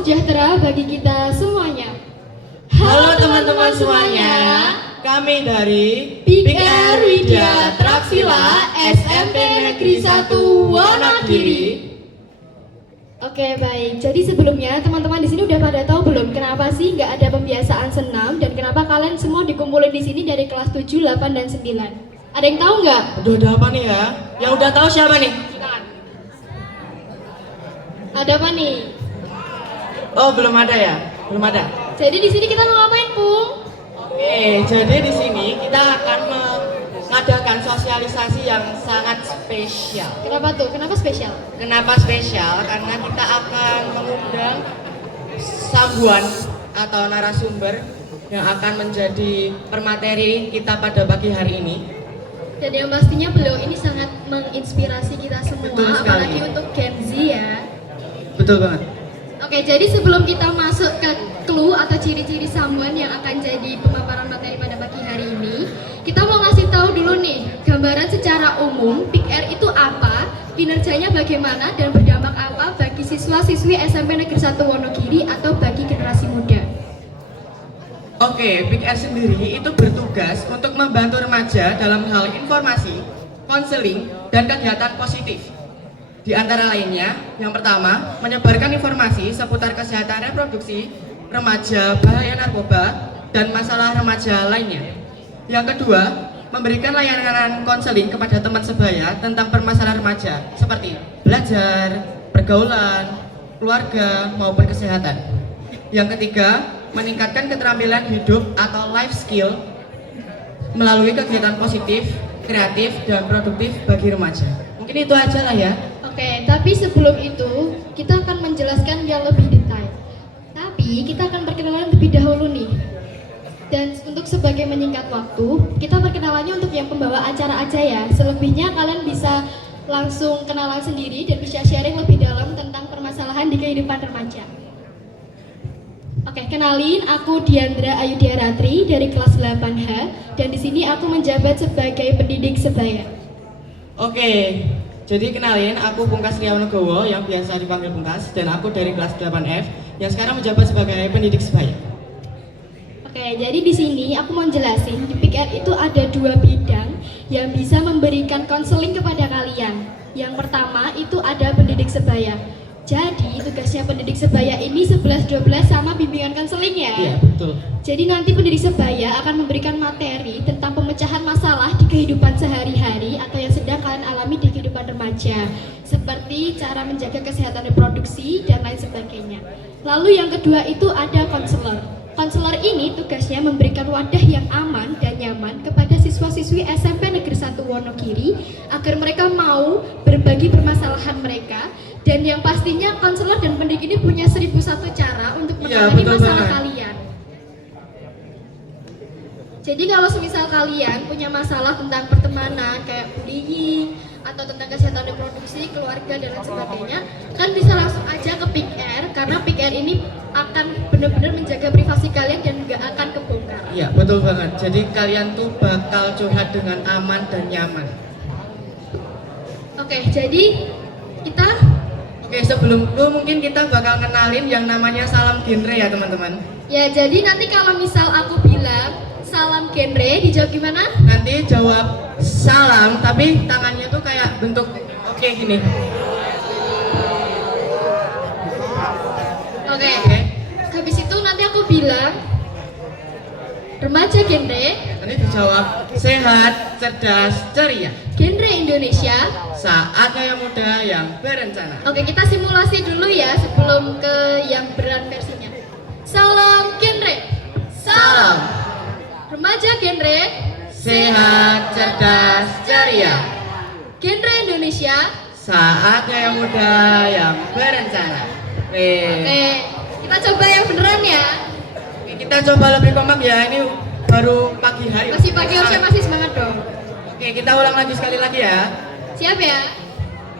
sejahtera bagi kita semuanya. Halo teman-teman semuanya, kami dari Big Air Widya Traksila SMP Negeri 1 Wonogiri. Oke baik, jadi sebelumnya teman-teman di sini udah pada tahu belum kenapa sih nggak ada pembiasaan senam dan kenapa kalian semua dikumpulin di sini dari kelas 7, 8, dan 9? Ada yang tahu nggak? Aduh, ada apa nih ya? Yang udah tahu siapa nih? Ada apa nih? Oh, belum ada ya? Belum ada. Jadi di sini kita mau ngapain, Pung? Oke, jadi di sini kita akan mengadakan sosialisasi yang sangat spesial. Kenapa tuh? Kenapa spesial? Kenapa spesial? Karena kita akan mengundang sambuan atau narasumber yang akan menjadi permateri kita pada pagi hari ini. Dan yang pastinya beliau ini sangat menginspirasi kita semua, Betul sekali. apalagi untuk Gen Z ya. Betul banget. Oke, jadi sebelum kita masuk ke clue atau ciri-ciri sambuan yang akan jadi pemaparan materi pada pagi hari ini, kita mau ngasih tahu dulu nih, gambaran secara umum Big Air itu apa, kinerjanya bagaimana, dan berdampak apa bagi siswa-siswi SMP Negeri 1 Wonogiri atau bagi generasi muda. Oke, Big Air sendiri itu bertugas untuk membantu remaja dalam hal informasi, konseling, dan kegiatan positif. Di antara lainnya, yang pertama, menyebarkan informasi seputar kesehatan reproduksi, remaja, bahaya narkoba, dan masalah remaja lainnya. Yang kedua, memberikan layanan konseling kepada teman sebaya tentang permasalahan remaja, seperti belajar, pergaulan, keluarga, maupun kesehatan. Yang ketiga, meningkatkan keterampilan hidup atau life skill melalui kegiatan positif, kreatif, dan produktif bagi remaja. Mungkin itu aja lah ya. Oke, tapi sebelum itu kita akan menjelaskan yang lebih detail. Tapi kita akan perkenalan lebih dahulu nih. Dan untuk sebagai menyingkat waktu, kita perkenalannya untuk yang pembawa acara aja ya. Selebihnya kalian bisa langsung kenalan sendiri dan bisa sharing lebih dalam tentang permasalahan di kehidupan remaja. Oke, kenalin, aku Diandra Ayudya Ratri dari kelas 8H dan di sini aku menjabat sebagai pendidik sebaya. Oke, jadi kenalin, aku Pungkas Riawonogowo yang biasa dipanggil Pungkas, dan aku dari kelas 8F yang sekarang menjabat sebagai pendidik sebaya. Oke, jadi di sini aku mau jelasin di Big Air itu ada dua bidang yang bisa memberikan konseling kepada kalian. Yang pertama itu ada pendidik sebaya. Jadi tugasnya pendidik sebaya ini 11-12 sama bimbingan konseling ya. Iya, betul. Jadi nanti pendidik sebaya akan memberikan materi tentang pemecahan masalah di kehidupan sehari-hari atau yang sedang kalian alami di kehidupan remaja, seperti cara menjaga kesehatan reproduksi dan lain sebagainya. Lalu yang kedua itu ada konselor. Konselor ini tugasnya memberikan wadah yang aman dan nyaman kepada siswa-siswi SMP Negeri 1 Wonogiri agar mereka mau berbagi permasalahan mereka. Dan yang pastinya konselor dan pendidik ini punya 1001 cara untuk menangani masalah kalian. Jadi kalau semisal kalian punya masalah tentang pertemanan kayak bullying atau tentang kesehatan reproduksi, keluarga dan lain sebagainya, kan bisa langsung aja ke Big Air karena Big Air ini akan benar-benar menjaga privasi kalian dan nggak akan kebongkar. Iya, betul banget. Jadi kalian tuh bakal curhat dengan aman dan nyaman. Oke, jadi kita Oke, sebelum itu mungkin kita bakal kenalin yang namanya salam genre ya teman-teman. ya jadi nanti kalau misal aku bilang salam genre, dijawab gimana? Nanti jawab salam, tapi tangannya tuh kayak bentuk oke gini. Oke. Habis itu nanti aku bilang remaja genre, Nanti dijawab sehat, cerdas, ceria. genre Indonesia. Saatnya yang muda yang berencana. Oke, kita simulasi dulu ya sebelum ke yang berat versinya. Salam genre. Salam. Remaja genre, Sehat, cerdas, ceria. genre Indonesia. Saatnya yang muda yang berencana. Oke, kita coba yang beneran ya. Kita coba lebih kompak ya, ini baru pagi hari. Masih pagi harusnya masih semangat dong. Oke, kita ulang lagi sekali lagi ya. Siap ya?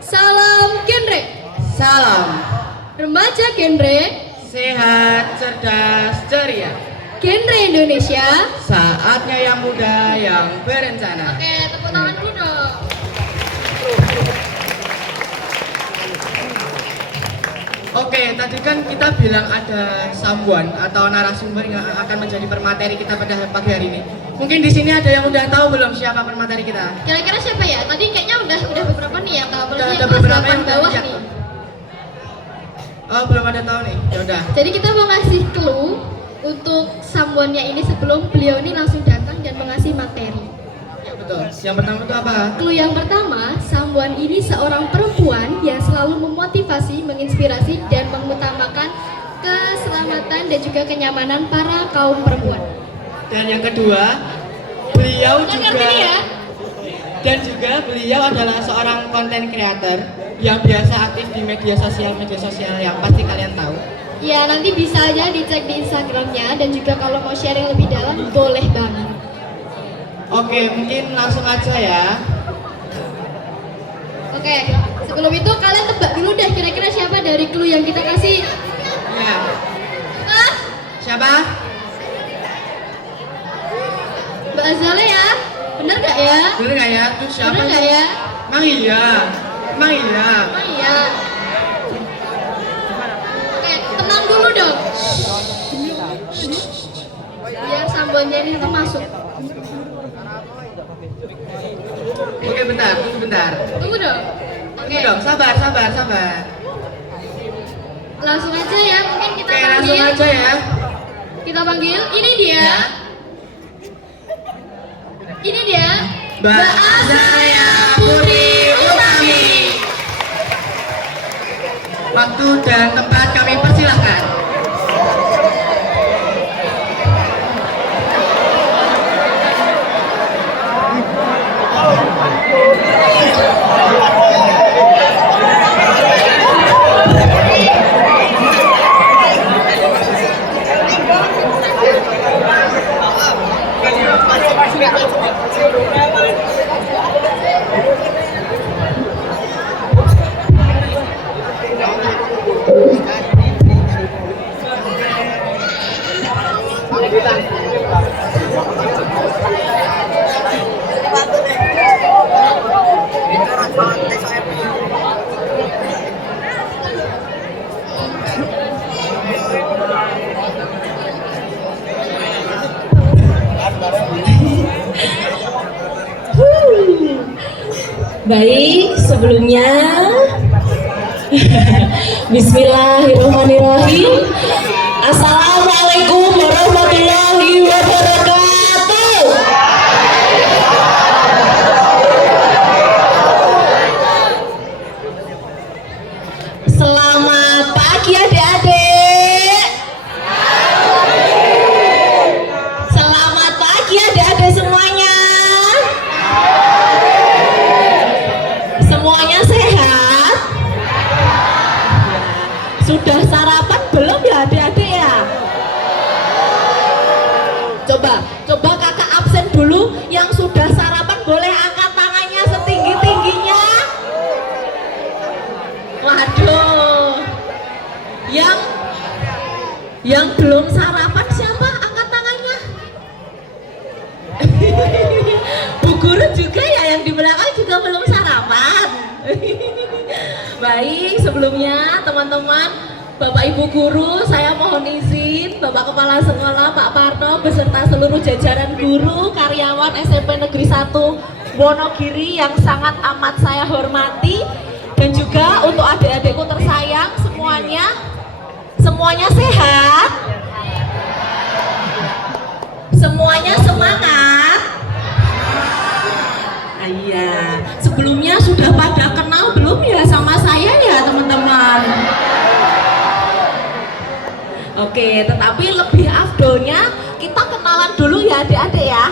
Salam genre. Salam. Remaja genre, Sehat, cerdas, ceria. genre Indonesia. Saatnya yang muda yang berencana. Oke, tepuk tangan dulu dong. Oke, Oke, tadi kan kita bilang ada someone atau narasumber yang akan menjadi permateri kita pada pagi hari ini. Mungkin di sini ada yang udah tahu belum siapa permateri kita? Kira-kira siapa ya? Tadi kayaknya udah beberapa nih yang tahu, apalagi Udah yang ada kelas beberapa 8 yang udah bawah lihat. nih. Oh, belum ada tahu nih. Ya udah. Jadi kita mau ngasih clue untuk someone-nya ini sebelum beliau ini langsung datang dan mengasih materi. Ya, betul. Yang pertama itu apa? Clue yang pertama, someone ini seorang perempuan yang selalu memotivasi, menginspirasi, dan mengutamakan keselamatan dan juga kenyamanan para kaum perempuan. Dan yang kedua, beliau Kalian juga ngerti nih ya? dan juga beliau adalah seorang content creator yang biasa aktif di media sosial yang pasti kalian tahu. Ya, nanti bisa aja dicek di Instagramnya, dan juga kalau mau sharing lebih dalam boleh banget. Oke, mungkin langsung aja ya. Oke, sebelum itu kalian tebak dulu deh kira-kira siapa dari clue yang kita kasih. Ya. Ah, Siapa? Mbak Azale ya? Bener gak ya? Bener nggak ya? Tuh siapa? Bener gak ya? Emang iya. Emang iya. Oh iya. Oke, tenang dulu dong. Biar sambelnya ini tuh masuk. Oke, bentar, tunggu bentar. Tunggu dong. Oke, Tunggu dong, sabar. langsung aja ya. Mungkin kita Oke, langsung panggil. aja ya. Kita panggil. Ini dia. Ya. Ini dia. Mbak Azalea Putri Utami. Waktu dan tempat kami persilahkan. Baik, sebelumnya Bismillahirrahmanirrahim. Assalamualaikum warahmatullahi wabarakatuh. Selamat pagi adik-adik. Selamat pagi adik-adik semuanya. Semuanya sehat? Sudah sarapan belum ya adik-adik ya? Coba kakak absen dulu. Yang sudah sarapan boleh angkat tangannya setinggi-tingginya. Waduh. Yang belum sarapan siapa? Angkat tangannya. Bu guru juga ya, yang di belakang juga belum sarapan. Baik, sebelumnya teman-teman, Bapak Ibu guru, saya mohon izin Bapak Kepala Sekolah Pak Parno beserta seluruh jajaran guru, karyawan SMP Negeri 1 Wonogiri yang sangat amat saya hormati, dan juga untuk adik-adikku tersayang semuanya sehat, semuanya semangat. Iya, sebelumnya sudah pada kenal belum ya sama saya ya teman-teman? Oke, tetapi lebih afdolnya kita kenalan dulu ya adik-adik ya.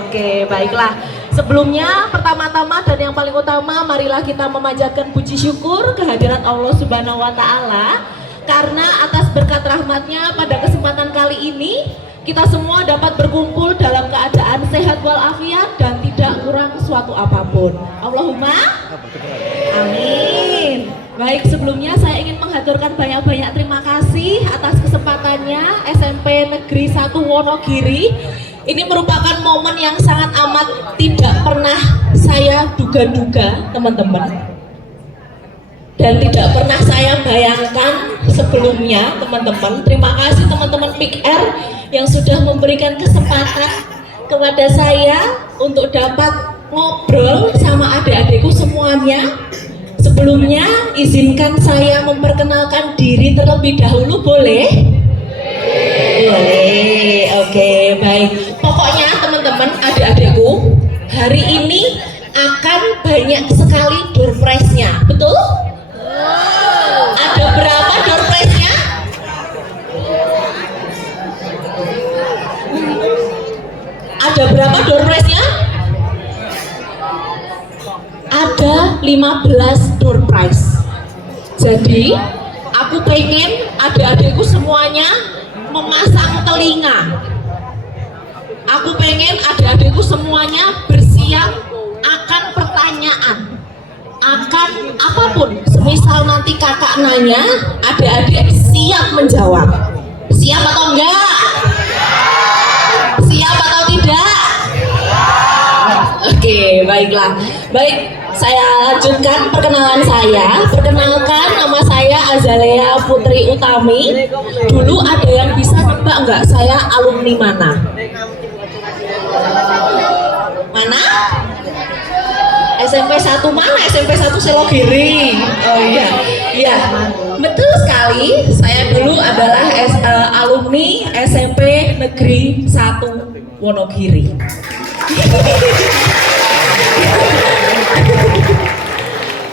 Oke, baiklah. Sebelumnya, pertama-tama dan yang paling utama, marilah kita memanjatkan puji syukur kehadirat Allah Subhanahu wa Ta'ala, karena atas berkat rahmatnya pada kesempatan kali ini kita semua dapat berkumpul dalam keadaan sehat walafiat dan tidak kurang suatu apapun. Allahumma amin. Baik, sebelumnya saya ingin menghaturkan banyak-banyak terima kasih atas kesempatannya SMP Negeri 1 Wonogiri. Ini merupakan momen yang sangat amat tidak pernah saya duga-duga, teman-teman. dan tidak pernah saya bayangkan sebelumnya teman-teman. Terima kasih teman-teman PIKR yang sudah memberikan kesempatan kepada saya untuk dapat ngobrol sama adik-adikku semuanya. Sebelumnya izinkan saya memperkenalkan diri terlebih dahulu, boleh? Boleh, oke, baik. Pokoknya teman-teman, adik-adikku, hari ini akan banyak sekali door prize-nya, betul? Ada berapa door prize-nya? Ada berapa door prize-nya? Ada 15 door prize. Jadi, aku pengen adik-adikku semuanya memasang telinga. Aku pengen adik-adikku semuanya bersiap akan pertanyaan, akan apapun. Semisal nanti kakak nanya, adik-adik siap menjawab. Siap atau enggak? Siap atau tidak? Oke, baiklah. Baik, saya lanjutkan perkenalan saya. Perkenalkan, nama saya Azalea Putri Utami. Dulu ada yang bisa nebak enggak saya alumni mana? Mana? SMP 1 mana? SMP 1 Selogiri. Oh iya, iya, betul sekali. Saya dulu adalah alumni SMP Negeri 1 Wonogiri.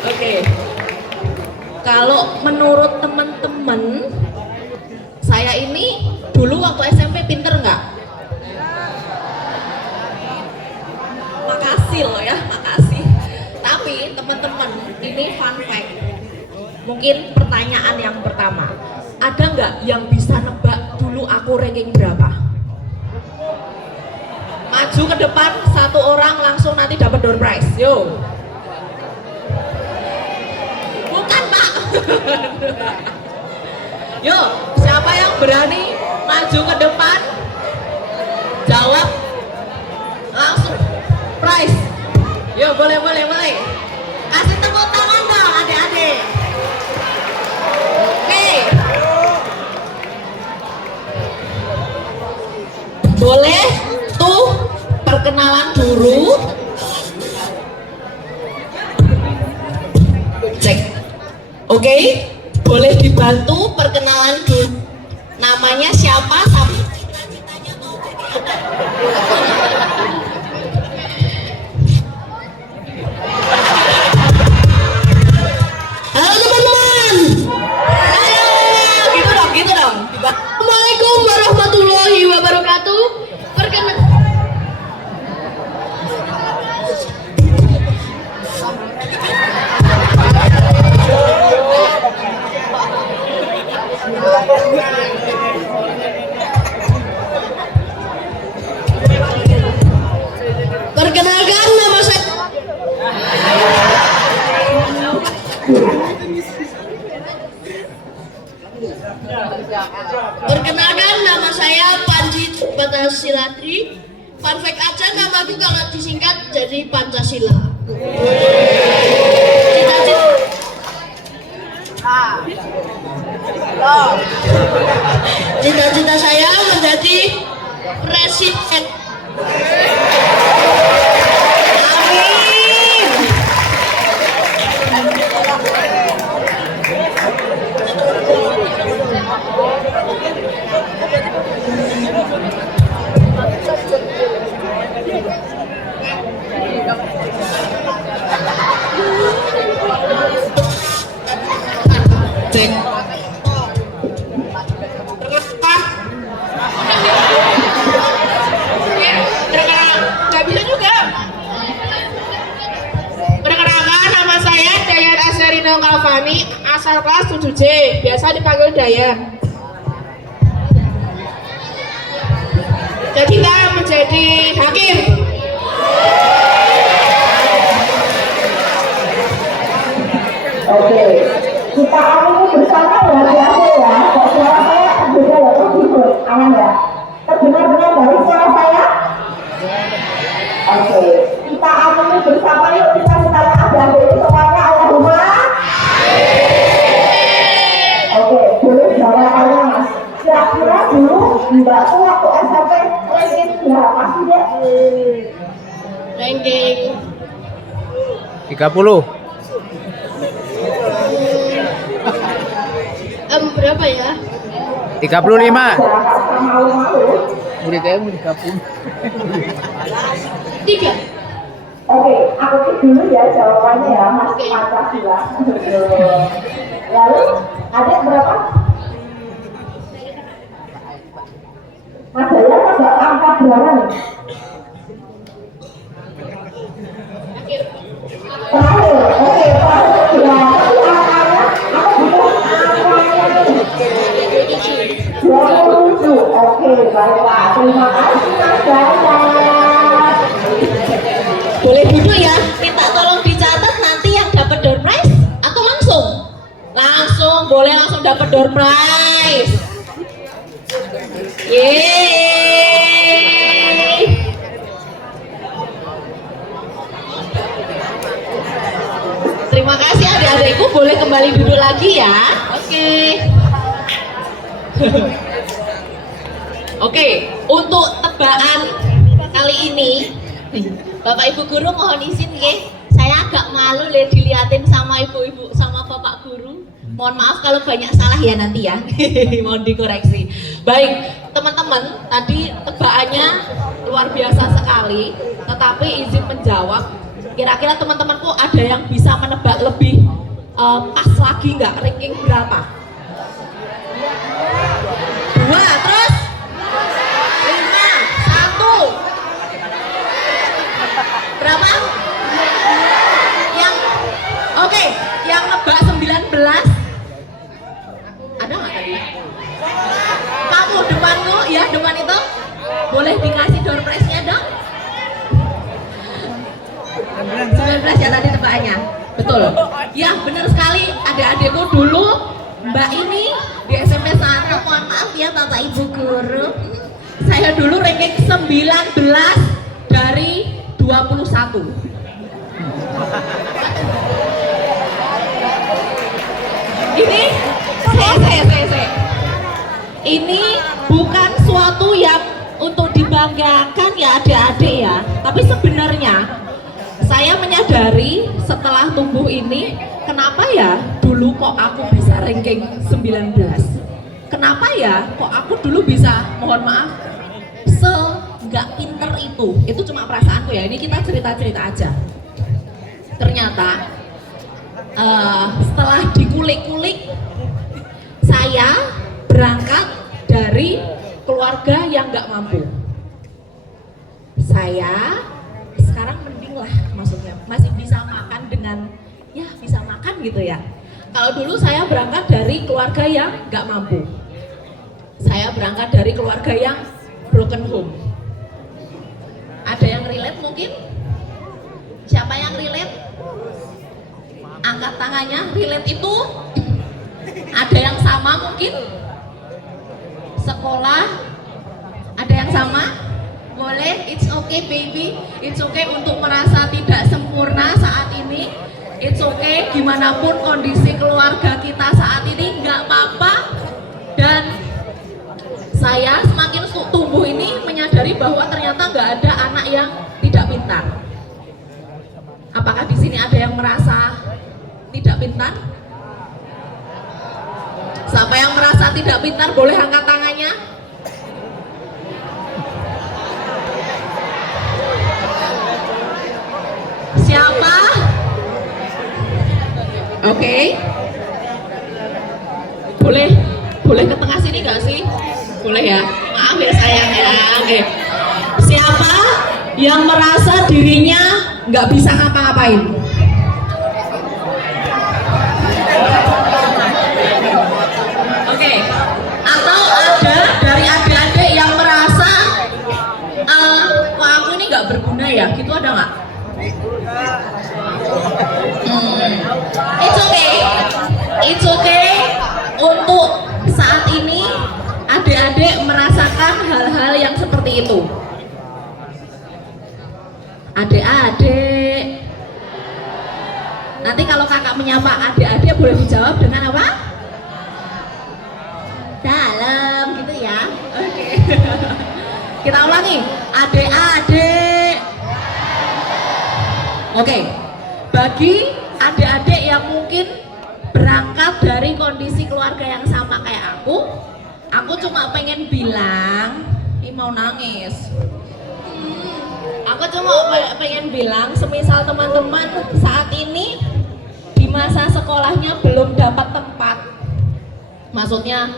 Oke. Kalau menurut teman-teman, saya ini dulu waktu SMP pinter nggak? Makasih loh ya, makasih. Tapi teman-teman, ini fun fact. Mungkin pertanyaan yang pertama, ada nggak yang bisa nebak dulu aku ranking berapa? Maju ke depan satu orang langsung nanti dapat door prize. Yo. Bukan Pak. Yo, siapa yang berani maju ke depan? Jawab langsung prize. Yo, boleh. Kasih tepuk tangan dong adik-adik. Oke. Boleh tuh perkenalan dulu. Cek. Oke. Boleh dibantu perkenalan dulu. Namanya siapa? Halo teman-teman. Halo. Gitu dong. Assalamualaikum warahmatullahi wabarakatuh. Perkenalkan nama saya. Perkenalkan nama saya Panji Batasilatri. Fun fact aja, namaku kalau disingkat jadi Pancasila. Cita-cita saya menjadi presiden. Amin. Cek. Nggak bisa juga. Perkenalkan, nama saya Dayan Asarino Kalvani, asal kelas 7C, biasa dipanggil Dayan. Cita-cita menjadi hakim. Oke, kita ini bersama luar biasa ya. Kok suara saya berbeda ya, terdengar aman ya? Terdengar dengan baik suara saya? Oke, kita ini bersama yuk kita tanya adik-adik semuanya Allahumma. 30. Berapa ya? 35. Sama waktu. Muridnya mau digabung. 3. Oke, aku cek dulu ya jawabannya ya, Mas Pancasila. Lalu, ada berapa? Mas Daya ada angka berapa nih? Terakhir, oke, terakhir ya. Tapi angkanya, aku butuh angkanya nih. 27, oke, baiklah. Terima kasih Mas Daya. Boleh duduk ya, minta tolong dicatat nanti yang dapat door prize atau langsung? Langsung, boleh langsung dapat door prize. Yeay. Terima kasih adik-adikku, boleh kembali duduk lagi ya. Oke. Oke, untuk tebakan kali ini Bapak Ibu Guru mohon izin ya, saya agak malu dilihatin sama ibu-ibu sama Bapak Guru. Mohon maaf kalau banyak salah ya nanti ya. Mohon dikoreksi. Baik, teman-teman, tadi tebakannya luar biasa sekali, tetapi izin menjawab. Kira-kira teman-temanku ada yang bisa menebak lebih pas lagi nggak, ranking berapa? 2, terus 5, 1. Berapa? Yang oke, yang nebak 19. Ada nggak tadi? Kamu depanku ya, depan itu. Boleh dikasih door prize-nya dong? 19 ya tadi tebakannya. Betul. Ya, benar sekali adik-adikku dulu. Mbak ini di SMP 1, mohon maaf ya Bapak Ibu Guru. Saya dulu ranking 19 dari 21. Ini saya. Ini bukan suatu yang untuk dibanggakan ya adik-adik ya. Tapi sebenarnya saya menyadari setelah tumbuh ini, kenapa ya dulu kok aku bisa ranking 19? Kenapa ya kok aku dulu bisa, mohon maaf, nggak pinter itu? Itu cuma perasaanku ya, ini kita cerita-cerita aja. Ternyata setelah dikulik-kulik, saya berangkat dari keluarga yang nggak mampu. Saya sekarang mending lah, maksudnya masih bisa makan dengan, ya bisa makan gitu ya. Kalau dulu saya berangkat dari keluarga yang nggak mampu. Saya berangkat dari keluarga yang broken home. Ada yang relate mungkin? Siapa yang relate? Angkat tangannya. Relate itu ada yang sama mungkin? Sekolah ada yang sama? Boleh, it's okay baby, it's okay untuk merasa tidak sempurna saat ini, it's okay gimana pun kondisi keluarga kita saat ini, nggak apa-apa. Dan saya semakin tumbuh ini menyadari bahwa ternyata nggak ada anak yang tidak pintar. Apakah di sini ada yang merasa tidak pintar? Siapa yang merasa tidak pintar boleh angkat tangannya. Siapa? Oke. Boleh ke tengah sini nggak sih? Boleh ya. Maaf ya sayang ya. Oke. Siapa yang merasa dirinya nggak bisa ngapa-ngapain? Oke. Atau ada dari adik-adik yang merasa kok aku ini nggak berguna ya? Gitu ada nggak? It's okay untuk saat ini adik-adik merasakan hal-hal yang seperti itu. Adik-adik, nanti kalau kakak menyapa adik-adik boleh dijawab dengan apa? Dalam gitu ya. Oke. Kita ulangi. Adik-adik. Oke. Bagi adik-adik yang mungkin berangkat dari kondisi keluarga yang sama kayak aku cuma pengen bilang, ini mau nangis. Aku cuma pengen bilang, semisal teman-teman saat ini di masa sekolahnya belum dapat tempat, maksudnya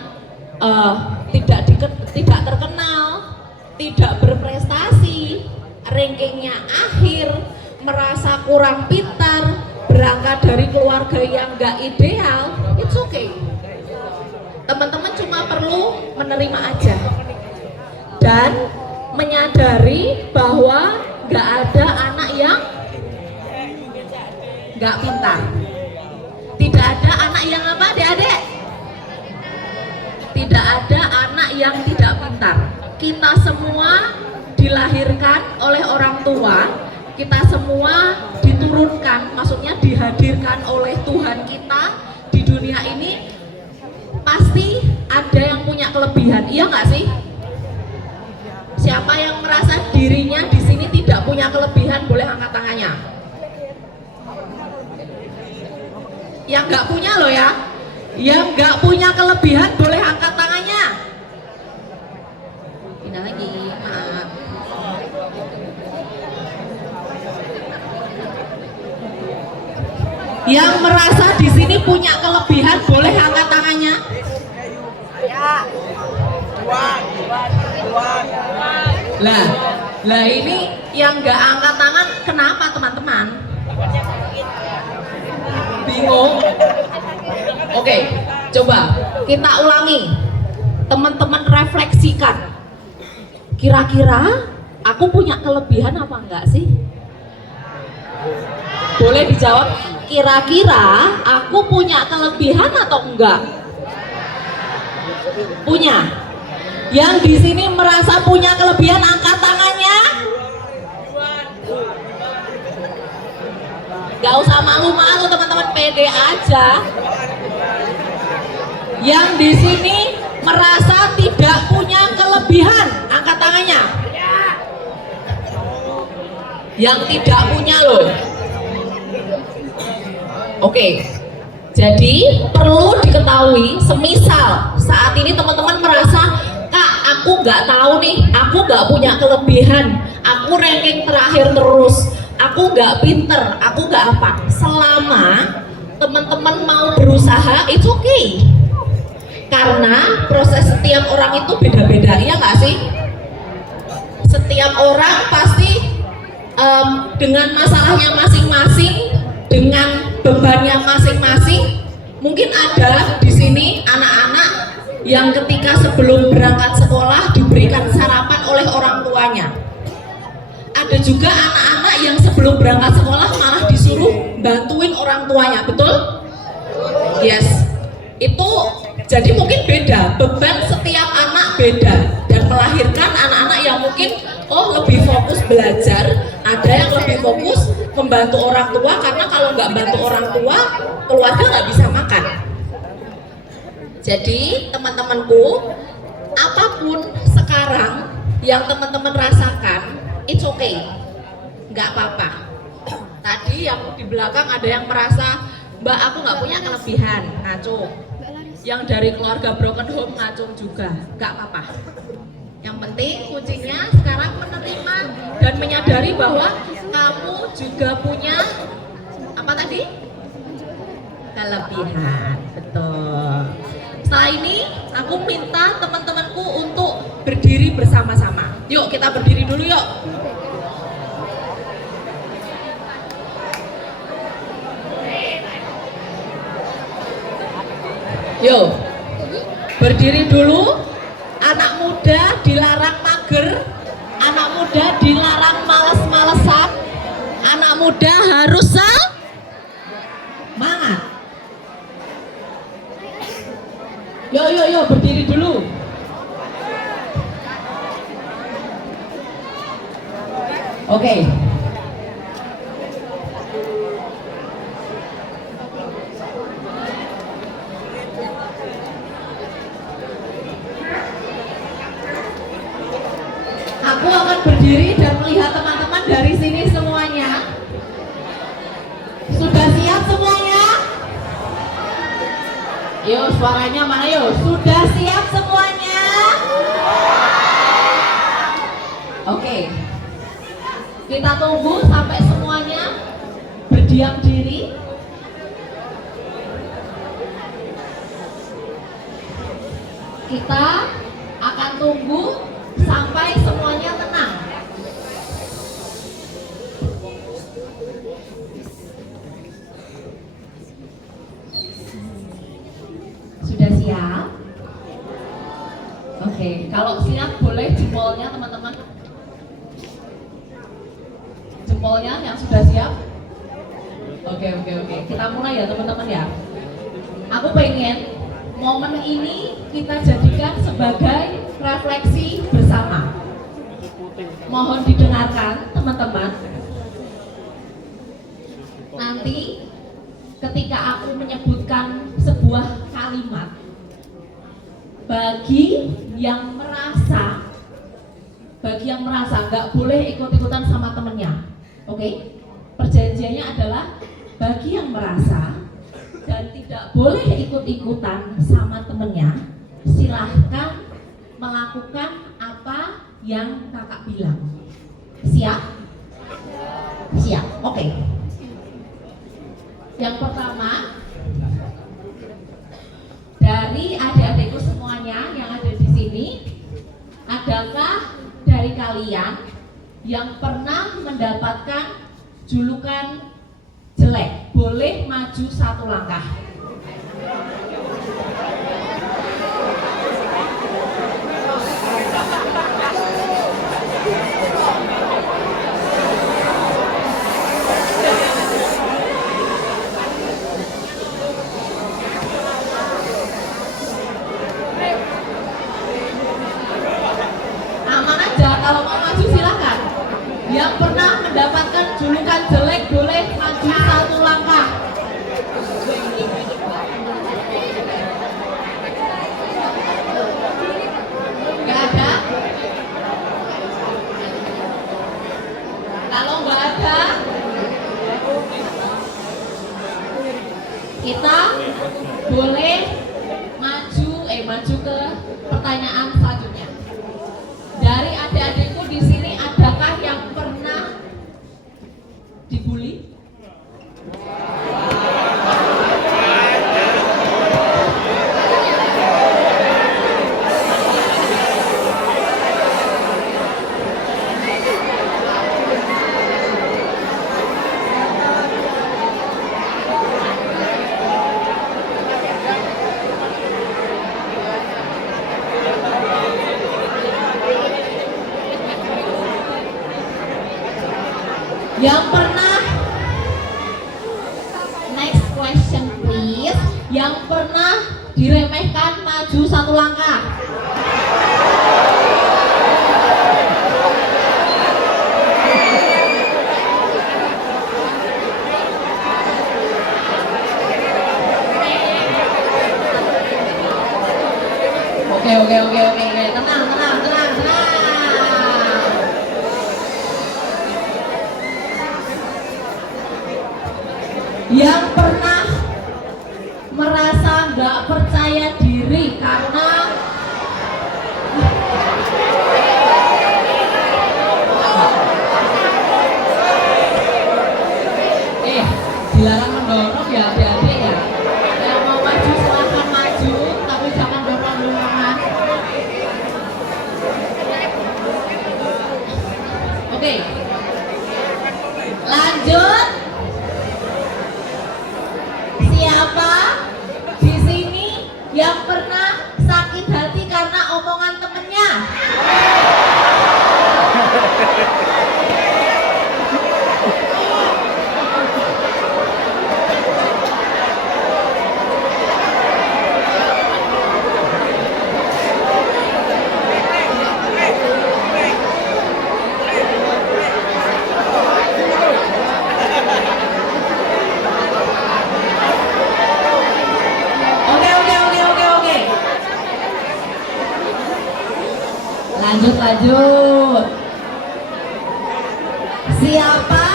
tidak terkenal, tidak berprestasi, rankingnya akhir, merasa kurang pintar, berangkat dari keluarga yang gak ideal, it's okay. Teman-teman cuma perlu menerima aja dan menyadari bahwa gak ada anak yang gak pintar. Tidak ada anak yang apa, adik-adik? Tidak ada anak yang tidak pintar. Kita semua dilahirkan oleh orang tua, kita semua diturunkan, maksudnya dihadirkan oleh Tuhan kita di dunia ini. Pasti ada yang punya kelebihan, iya nggak sih? Siapa yang merasa dirinya di sini tidak punya kelebihan boleh angkat tangannya. Yang nggak punya loh ya, yang nggak punya kelebihan boleh angkat tangannya. Pindah lagi, maaf. Yang merasa di sini punya kelebihan boleh angkat tangannya. Lah ini yang nggak angkat tangan kenapa teman-teman? Bingung? Oke, coba kita ulangi. Teman-teman refleksikan. Kira-kira aku punya kelebihan apa enggak sih? Boleh dijawab. Kira-kira aku punya kelebihan atau enggak? Punya. Yang di sini merasa punya kelebihan angkat tangannya. Gak usah malu-malu teman-teman, pede aja. Yang di sini merasa tidak punya kelebihan angkat tangannya. Yang tidak punya loh. Oke, jadi perlu diketahui, semisal saat ini teman-teman merasa, Kak, aku nggak tahu nih, aku nggak punya kelebihan, aku ranking terakhir terus, aku nggak pinter, aku nggak apa. Selama teman-teman mau berusaha, it's okay. Karena proses setiap orang itu beda-beda, ya nggak sih? Setiap orang pasti dengan masalahnya masing-masing, dengan bebannya masing-masing. Mungkin ada di sini anak-anak yang ketika sebelum berangkat sekolah diberikan sarapan oleh orang tuanya. Ada juga anak-anak yang sebelum berangkat sekolah malah disuruh bantuin orang tuanya, betul? Yes. Itu jadi mungkin beda, beban setiap anak beda, dan melahirkan anak-anak yang mungkin lebih fokus belajar, ada yang lebih fokus membantu orang tua, karena kalau nggak bantu orang tua, keluarga nggak bisa makan. Jadi teman-temanku, apapun sekarang yang teman-teman rasakan, it's okay, nggak apa-apa. Tadi yang di belakang ada yang merasa, Mbak, aku nggak punya kelebihan, ngaco. Yang dari keluarga broken home ngacung juga, nggak apa-apa. Yang penting kuncinya sekarang menerima dan menyadari bahwa kamu juga punya apa tadi? Kelebihan, betul. Setelah ini aku minta teman-temanku untuk berdiri bersama-sama. Yuk kita berdiri dulu yuk. Yuk, berdiri dulu. Anak muda dilarang mager, anak muda dilarang males-malesan, anak muda harus semangat. Yo, berdiri dulu. Oke. Aku akan berdiri dan melihat teman-teman dari sini semuanya. semuanya? Yuk suaranya mana yuk? Sudah siap semuanya? Oke. Kita tunggu sampai semuanya berdiam diri. Kita akan tunggu sampai semuanya tenang. Sudah siap? Oke, kalau siap boleh jempolnya teman-teman. Jempolnya yang sudah siap. Oke. Kita mulai ya teman-teman ya. Aku pengen momen ini kita jadikan sebagai refleksi bersama. Mohon didengarkan teman-teman. Nanti ketika aku menyebutkan sebuah kalimat, bagi yang merasa nggak boleh ikut-ikutan sama temennya. Oke? Perjanjiannya adalah bagi yang merasa dan tidak boleh ikut-ikutan sama temennya, silahkan melakukan apa yang kakak bilang. Siap? Siap, oke. Yang pertama, dari adik-adikku semuanya yang ada di sini, adakah dari kalian yang pernah mendapatkan julukan jelek? Boleh maju satu langkah. Aman aja, kalau mau maju silakan. Yang pernah mendapatkan julukan jelek boleh maju satu langkah. Gak ada? Kalau nggak ada, kita boleh maju ke pertanyaan selanjutnya. Dari adik-adikku di sini, adakah yang pernah dibully? Yang pernah, next question please, yang pernah diremehkan maju satu langkah. Oke, tenang. Yang pernah merasa nggak percaya diri karena dilarang mendorong ya adik-adik ya. Yang mau maju silahkan maju, tapi jangan dorong-dorongan. Oke, lanjut. Siapa di sini yang pernah sakit hati karena omongan temennya? Lanjut. Siapa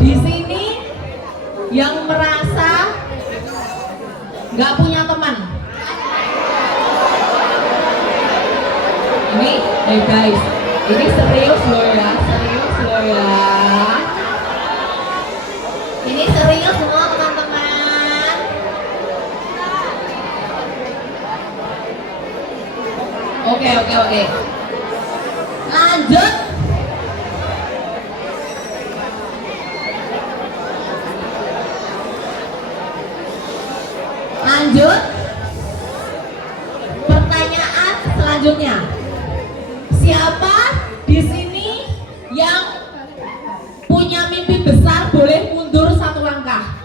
di sini yang merasa nggak punya teman? Ini, guys, ini serius loh ya, Ini serius semua teman-teman. Oke. Lanjut. Pertanyaan selanjutnya. Siapa di sini yang punya mimpi besar boleh mundur satu langkah?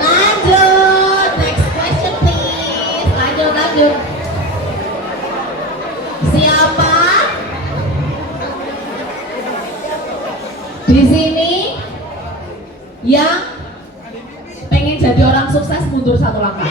Lanjut, next question please. Lanjut. Siapa di sini yang pengen jadi orang sukses mundur satu langkah?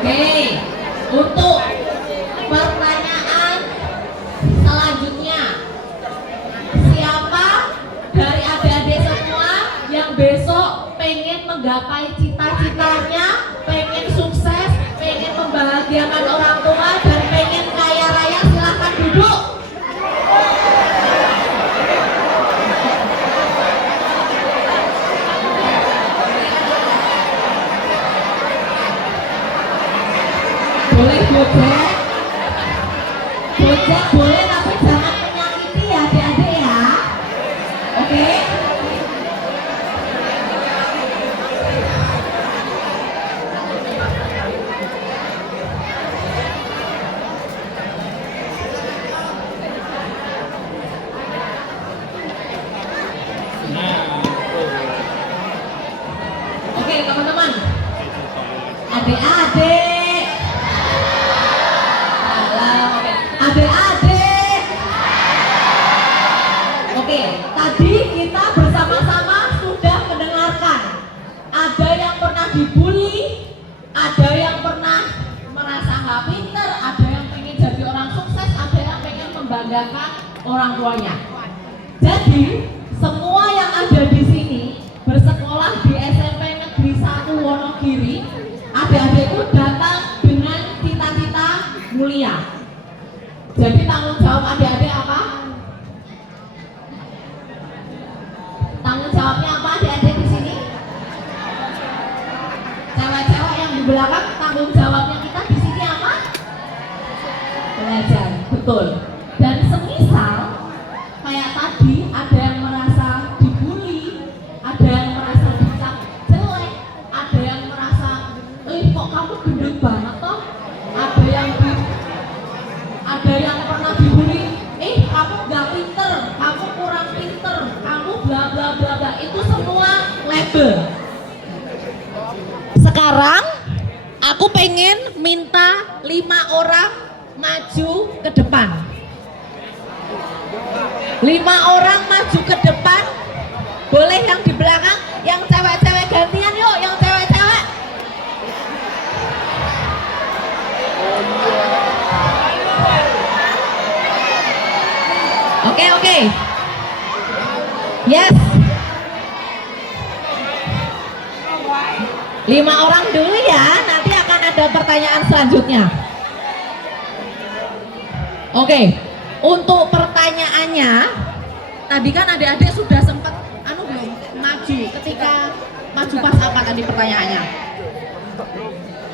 Oke, untuk pertanyaan selanjutnya, siapa dari adik-adik semua yang besok pengen menggapai cita-citanya, pengen sukses, pengen membahagiakan orang tua, dan pengen kaya raya? Silahkan duduk. Boleh gojek boleh, tapi jangan menyakiti ya adik-adik ya. Oke? Oke teman-teman, adik-adik, adik-adik. Oke, tadi kita bersama-sama sudah mendengarkan. Ada yang pernah dibully, ada yang pernah merasa nggak pinter, ada yang pengen jadi orang sukses, ada yang pengen membanggakan orang tuanya. Jadi semua yang ada di sini bersekolah di SMP Negeri 1 Wonogiri, adik-adikku datang dengan cita-cita mulia. Jadi tanggung jawab adik-adik apa? Tanggung jawabnya apa adik-adik di sini? Cewek-cewek yang di belakang, tanggung jawabnya kita di sini apa? Belajar, betul. Dan semisal kayak tadi ada yang merasa dibully, ada yang merasa dicap jelek, ada yang merasa, kok kamu gendut banget toh? Ada yang pernah dibully, kamu nggak pinter, kamu kurang pinter, kamu bla bla bla bla. Itu semua label. Sekarang aku pengen minta 5 orang maju ke depan. 5 orang maju ke depan. Boleh yang di belakang, yang cewek-cewek gantian yuk, yang cewek-cewek. Oke. Yes. 5 orang dulu ya, nanti akan ada pertanyaan selanjutnya. Oke, untuk pertanyaannya, tadi kan adik-adik sudah sempat belum maju. Ketika maju pas apa tadi pertanyaannya?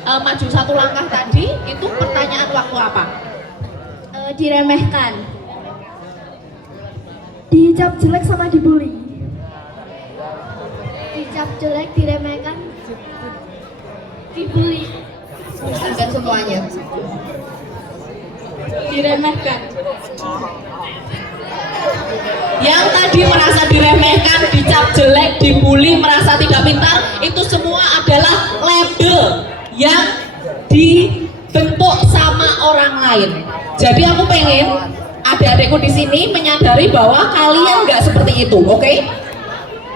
Maju satu langkah tadi, itu pertanyaan waktu apa? Diremehkan, dicap jelek sama dibully. Dicap jelek, diremehkan, dibully. Dan semuanya. Diremehkan. Yang tadi merasa diremehkan, dicap jelek, dibully, merasa tidak pintar, itu semua adalah label yang dibentuk sama orang lain. Jadi aku pengen adik-adikku di sini menyadari bahwa kalian nggak seperti itu, oke?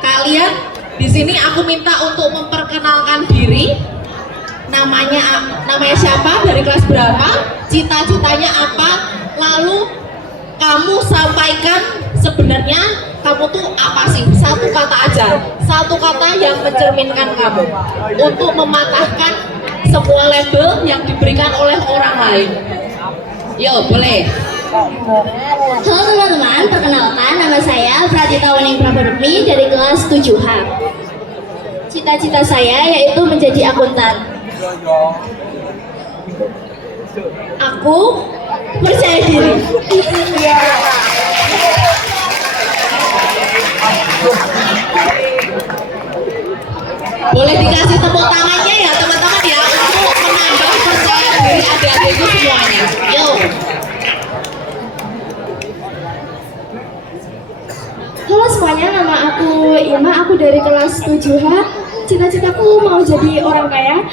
Kalian di sini aku minta untuk memperkenalkan diri. Namanya siapa, dari kelas berapa, cita-citanya apa, lalu kamu sampaikan sebenarnya kamu tuh apa sih, satu kata aja, satu kata yang mencerminkan kamu untuk mematahkan semua label yang diberikan oleh orang lain. Yo, boleh. Halo teman-teman, perkenalkan nama saya Pratita Wening Prabodemi dari kelas 7H. Cita-cita saya yaitu menjadi akuntan. Aku percaya diri. Boleh dikasih tepuk tangannya ya teman-teman ya untuk menambah percaya diri adik-adikku semuanya. Yo. Halo semuanya, nama aku Ima, aku dari kelas 7H. Cita-citaku mau jadi orang kaya.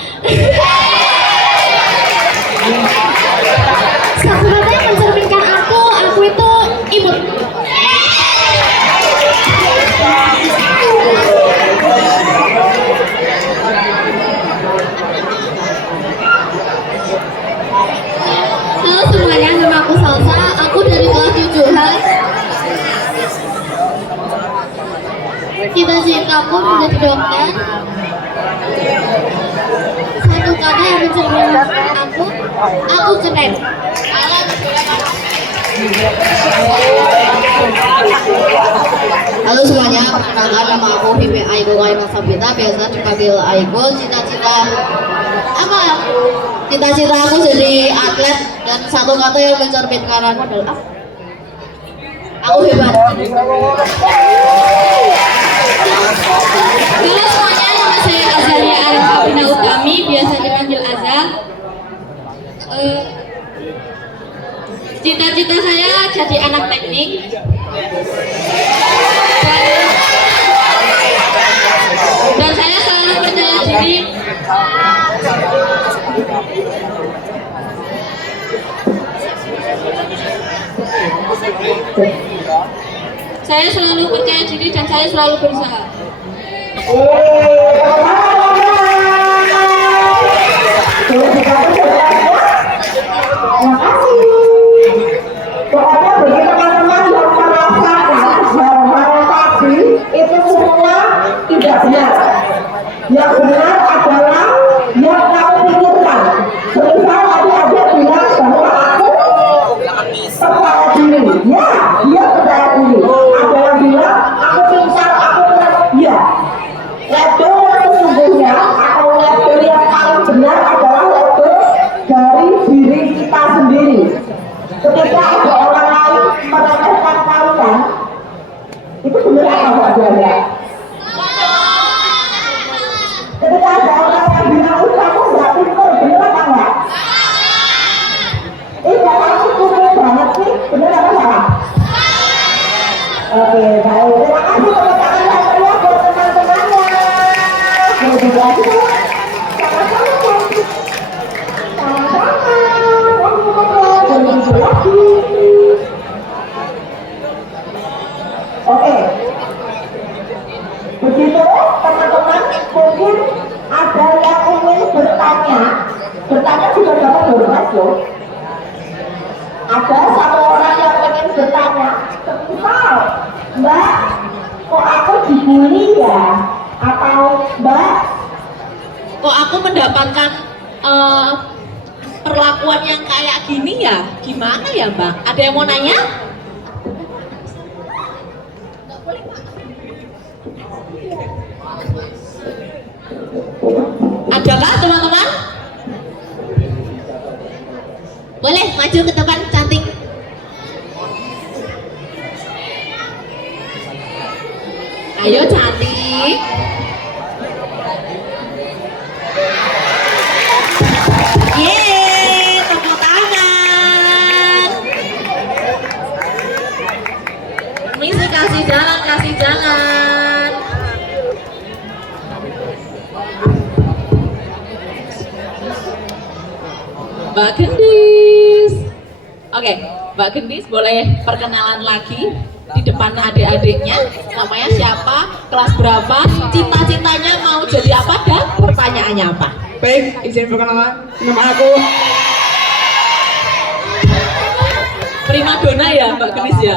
Satu kata yang mencerminkan aku itu imut. Halo semuanya, nama aku Salsa, aku dari kelas 7H. Cita-citaku menjadi dokter. Satu kata yang mencerminkan aku keren. Halo semuanya, perkenalkan nama aku Bibi Aigo Aima Sabita, biasa dipanggil Aigo. Cita-cita apa? Cita-cita aku jadi atlet, dan satu kata yang mencerminkan aku adalah aku hebat. Halo semuanya, nama saya Azalia Arifina Utami, biasa dipanggil Azal. Cita-cita saya jadi anak teknik. Dan saya selalu percaya diri. Saya selalu percaya diri dan saya selalu berusaha. Terima kasih. Pokoknya bagi teman-teman yang merasa jawaban tadi itu semua tidak benar. Yang benar adalah yang kamu pikirkan. Misal tadi ada bilang bahwa aku percaya diri. Ya, dia percaya diri. Ada yang bilang aku pintar, aku benar. Ya. Label yang sesungguhnya atau label yang paling benar adalah label dari diri kita sendiri. Ketika ada orang lain meremehkan kalian, itu benar apa Mbak Jaya? Ketika ada orang yang bilang kamu nggak pintar, benar apa enggak? Kamu pintar banget sih, benar apa salah? Oke, baik. Terima kasih tepuk tangan yang meriah buat teman-temannya. Lebih lagi sama-sama. Oke, begitu teman-teman, mungkin ada yang ingin bertanya juga dapat bermas loh. Ada satu orang yang ingin bertanya, misal, Mbak, kok aku dibully ya? Atau Mbak, Kok aku mendapatkan perlakuan yang kayak gini ya? Gimana ya Mbak? Ada yang mau nanya? Adakah teman-teman? Boleh maju ke depan, cantik. Ayo cantik. Yeay, tepuk tangan. jalan, kasih jalan. Mbak Gendis. Oke, Mbak Gendis boleh perkenalan lagi di depan adik-adiknya. Namanya siapa, kelas berapa, cita-citanya mau jadi apa, dan pertanyaannya apa? Baik, izin perkenalan. Nama aku Primadona ya Mbak Gendis ya?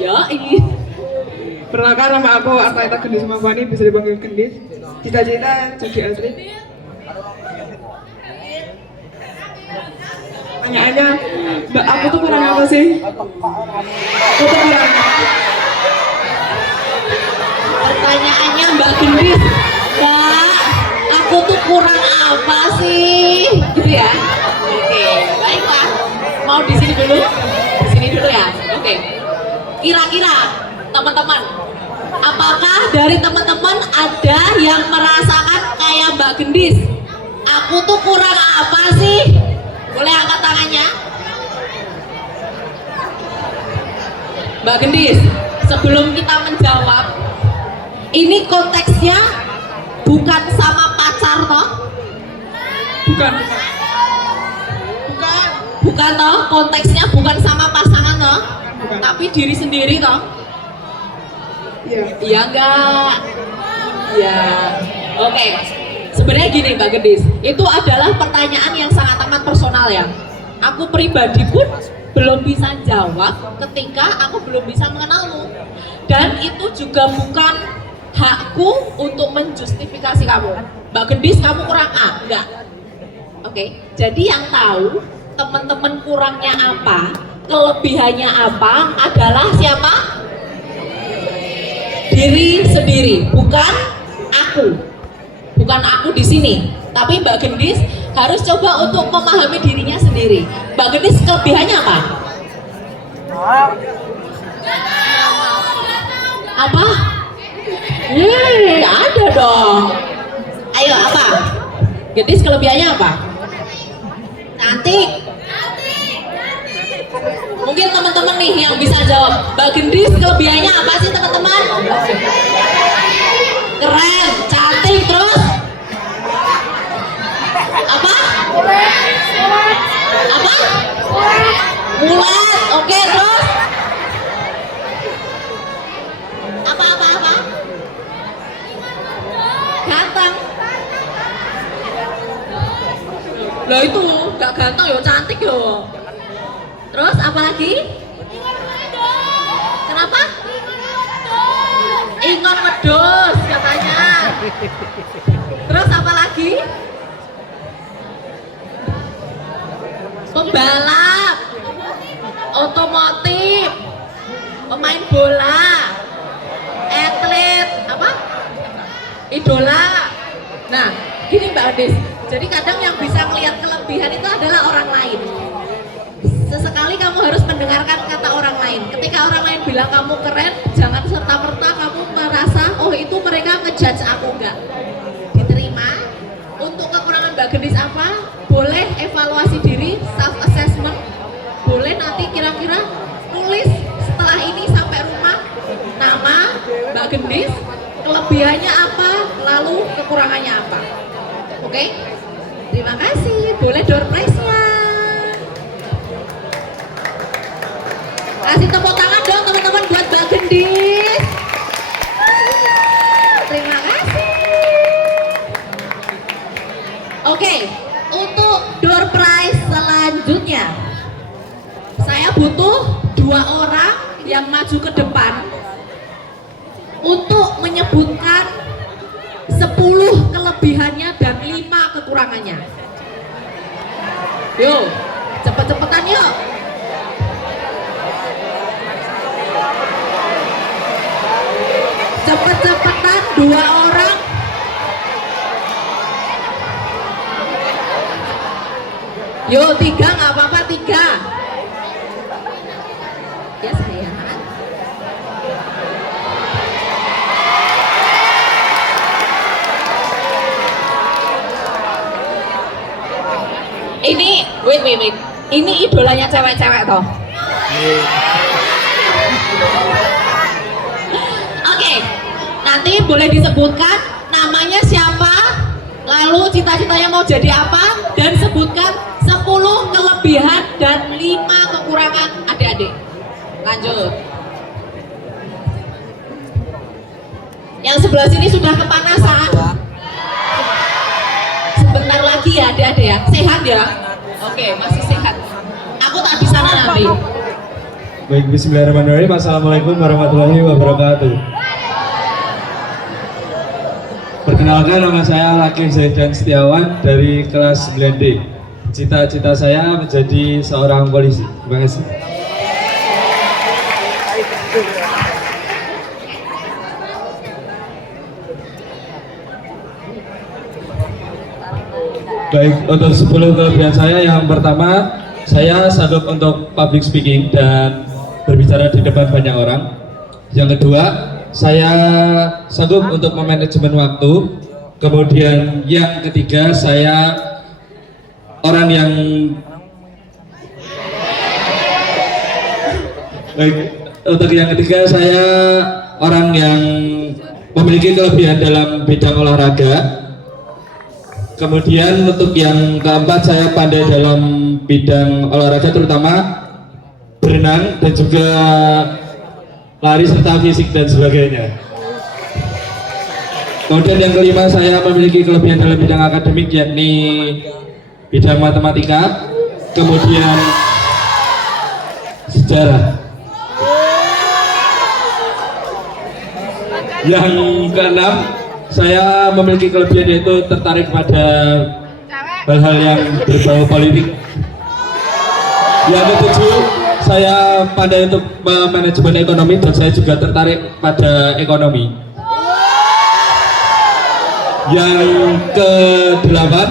Ya, ini. Perkenalkan, nama aku Artaita Gendis Mafani, bisa dipanggil Gendis. Cita-cita jadi atlet. Pertanyaannya, Mbak, aku tuh kurang apa sih? Aku tuh kurang. Pertanyaannya Mbak Gendis, Mbak, aku tuh kurang apa sih? Gitu ya? Oke, baiklah. Mau di sini dulu? Di sini dulu ya? Oke. Kira-kira teman-teman, apakah dari teman-teman ada yang merasakan kayak Mbak Gendis? Aku tuh kurang apa sih? Boleh angkat tangannya? Mbak Gendis, sebelum kita menjawab, ini konteksnya bukan sama pacar toh? Bukan. Bukan toh, konteksnya bukan sama pasangan toh? Bukan. Tapi diri sendiri toh? Iya. Iya enggak? Ya, oke. Sebenarnya gini Mbak Gendis, itu adalah pertanyaan yang sangat amat personal ya. Aku pribadi pun belum bisa jawab ketika aku belum bisa mengenalmu. Dan itu juga bukan hakku untuk menjustifikasi kamu. Mbak Gendis, kamu kurang A, enggak? Oke, jadi yang tahu teman-teman kurangnya apa, kelebihannya apa adalah siapa? Diri sendiri, bukan aku. Bukan aku di sini, tapi Mbak Gendis harus coba untuk memahami dirinya sendiri. Mbak Gendis kelebihannya apa? Apa? Ada dong. Ayo apa? Gendis kelebihannya apa? Cantik. Mungkin teman-teman nih yang bisa jawab. Mbak Gendis kelebihannya apa sih teman-teman? Keren, cantik, terus apa? Apa? Mulat, oke, terus apa? Ganteng. Loh itu gak ganteng ya, cantik ya. Terus apa lagi? Kenapa? Ingon wedhus katanya. Terus apa lagi? Pembalap, otomotif, pemain bola, atlet, apa? Idola. Nah, gini Mbak Gendis. Jadi kadang yang bisa melihat kelebihan itu adalah orang lain. Sesekali kamu harus mendengarkan kata orang lain. Ketika orang lain bilang kamu keren, jangan serta-merta kamu merasa, oh itu mereka ngejudge aku, enggak. Diterima. Untuk kekurangan Mbak Gendis apa? Boleh evaluasi diri, self assessment. Boleh nanti kira-kira tulis setelah ini sampai rumah nama Mbak Gendis, kelebihannya apa, lalu kekurangannya apa. Oke? Terima kasih. Boleh door prize-nya. Kasih tepuk tangan dong teman-teman buat Mbak Gendis. Terima kasih. Oke, untuk door prize selanjutnya, saya butuh 2 orang yang maju ke depan untuk menyebutkan 10 kelebihannya dan 5 kekurangannya. Yuk, cepet-cepetan yuk. Cepet-cepetan 2 orang. Yuk 3 nggak apa-apa 3. Ya sayang. Ini wait. Ini idolanya cewek-cewek toh. Nanti boleh disebutkan namanya siapa, lalu cita-citanya mau jadi apa, dan sebutkan 10 kelebihan dan 5 kekurangan adik-adik. Lanjut. Yang sebelah sini sudah kepanasan. Sebentar lagi ya adik-adik ya. Sehat ya? Oke, masih sehat. Aku tak di sana nanti. Baik, bismillahirrahmanirrahim. Assalamualaikum warahmatullahi wabarakatuh. Perkenalkan, nama saya Laki Zaidan Setiawan dari kelas 9D. Cita-cita saya menjadi seorang polisi. Terima kasih. Baik, untuk 10 kelebihan saya, yang pertama, saya sanggup untuk public speaking dan berbicara di depan banyak orang. Yang kedua, saya sanggup untuk memanajemen waktu. Kemudian yang ketiga, saya orang yang baik, untuk yang ketiga, saya orang yang memiliki kelebihan dalam bidang olahraga. Kemudian untuk yang keempat, saya pandai dalam bidang olahraga, terutama berenang dan juga lari serta fisik dan sebagainya. Kemudian yang kelima, saya memiliki kelebihan dalam bidang akademik, yakni bidang matematika, kemudian sejarah. Yang keenam, saya memiliki kelebihan yaitu tertarik pada hal-hal yang berbau politik. Yang ketujuh, saya pandai untuk manajemen ekonomi dan saya juga tertarik pada ekonomi. Yang kedelapan,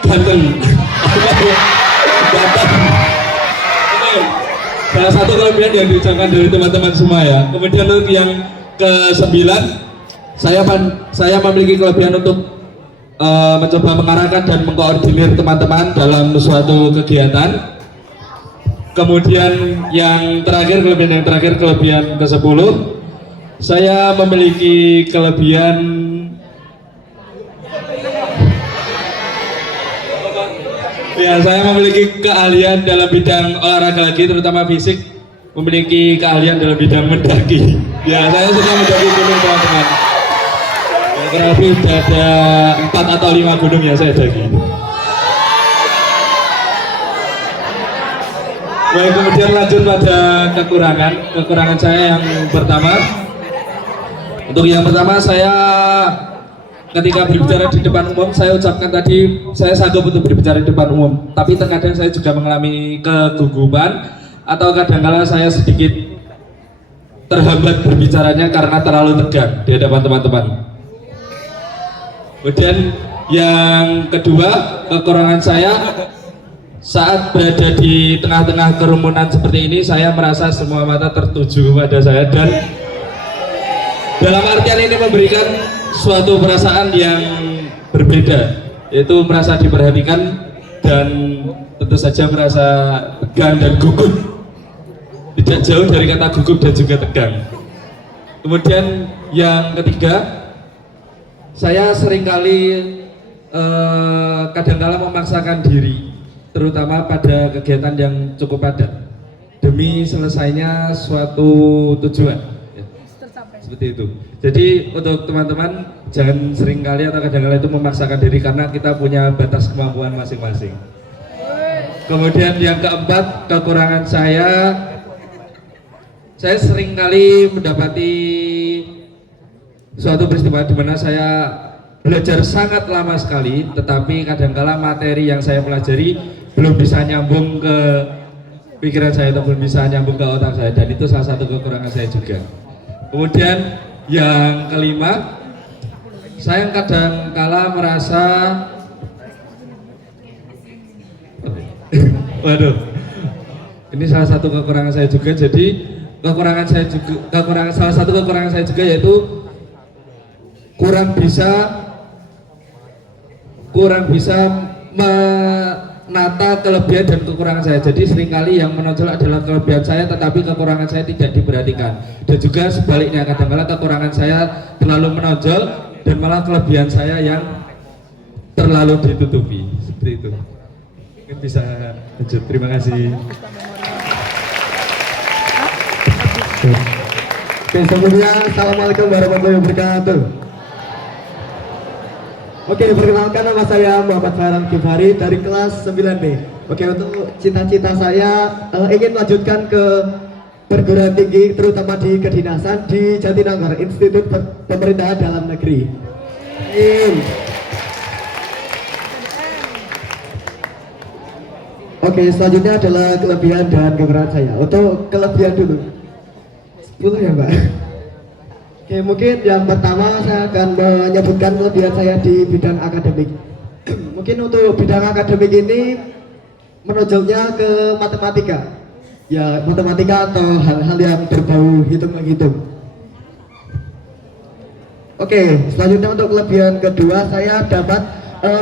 ganteng. Ganteng. Salah satu kelebihan yang diucapkan dari teman-teman semua ya. Kemudian untuk yang ke-9, saya memiliki kelebihan untuk mencoba mengarahkan dan mengkoordinir teman-teman dalam suatu kegiatan. Kemudian yang terakhir, kelebihan ke-10, saya memiliki kelebihan ya, saya memiliki keahlian dalam bidang olahraga lagi, terutama fisik, memiliki keahlian dalam bidang mendaki. Ya, saya suka mendaki gunung, teman-teman. Ya, kurang lebih ada 4 atau 5 gunung yang saya daki. Baik, kemudian lanjut pada kekurangan saya yang pertama. Untuk yang pertama, saya ketika berbicara di depan umum, saya ucapkan tadi, saya sanggup untuk berbicara di depan umum. Tapi terkadang saya juga mengalami kegugupan atau kadang-kala saya sedikit terhambat berbicaranya karena terlalu tegang di hadapan teman-teman. Kemudian yang kedua, kekurangan saya saat berada di tengah-tengah kerumunan seperti ini, saya merasa semua mata tertuju pada saya dan dalam artian ini memberikan suatu perasaan yang berbeda, yaitu merasa diperhatikan dan tentu saja merasa tegang dan gugup. Tidak jauh dari kata gugup dan juga tegang. Kemudian yang ketiga, saya seringkali kadang-kala memaksakan diri, terutama pada kegiatan yang cukup padat, demi selesainya suatu tujuan. Seperti itu. Jadi untuk teman-teman jangan seringkali atau kadang-kala itu memaksakan diri karena kita punya batas kemampuan masing-masing. Kemudian yang keempat, kekurangan saya seringkali mendapati suatu peristiwa di mana saya belajar sangat lama sekali, tetapi kadang-kala materi yang saya pelajari belum bisa nyambung ke pikiran saya atau belum bisa nyambung ke otak saya, dan itu salah satu kekurangan saya juga. Kemudian yang kelima, saya kadang-kala merasa waduh, ini salah satu kekurangan saya juga. Jadi salah satu kekurangan saya juga yaitu kurang bisa menata kelebihan dan kekurangan saya. Jadi seringkali yang menonjol adalah kelebihan saya, tetapi kekurangan saya tidak diperhatikan. Dan juga sebaliknya, kadang-kadang kekurangan saya terlalu menonjol dan malah kelebihan saya yang terlalu ditutupi. Seperti itu. Mungkin bisa lanjut. Terima kasih. Oke, sebelumnya Assalamualaikum warahmatullahi wabarakatuh. Oke, perkenalkan nama saya Muhammad Farhan Kifari dari kelas 9B. Oke, untuk cita-cita saya ingin melanjutkan ke perguruan tinggi, terutama di kedinasan di Jatinangor, Institut Pemerintahan Dalam Negeri. Oke, selanjutnya adalah kelebihan dan kekurangan saya. Untuk kelebihan dulu, 10 ya Mbak. Oke, mungkin yang pertama saya akan menyebutkan kelebihan saya di bidang akademik. Mungkin untuk bidang akademik ini menonjolnya ke matematika. Ya, matematika atau hal-hal yang berbau hitung-menghitung. Oke, selanjutnya untuk kelebihan kedua, saya dapat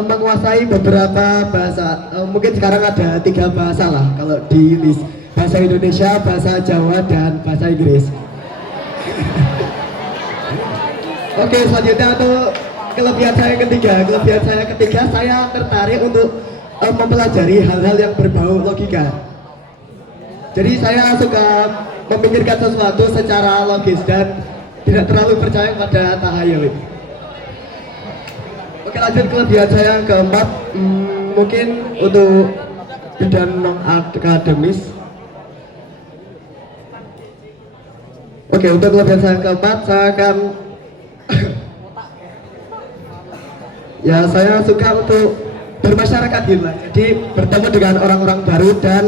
menguasai beberapa bahasa. Mungkin sekarang ada 3 bahasa lah kalau di list. Bahasa Indonesia, bahasa Jawa, dan bahasa Inggris. Oke, selanjutnya untuk kelebihan saya ketiga. Kelebihan saya ketiga, saya tertarik untuk mempelajari hal-hal yang berbau logika. Jadi saya suka memikirkan sesuatu secara logis dan tidak terlalu percaya pada tahayul. Oke, lanjut kelebihan saya yang keempat, mungkin untuk bidang non akademis. Oke, untuk kelebihan saya yang keempat, saya akan ya, saya suka untuk bermasyarakat gitu lah. Jadi bertemu dengan orang-orang baru dan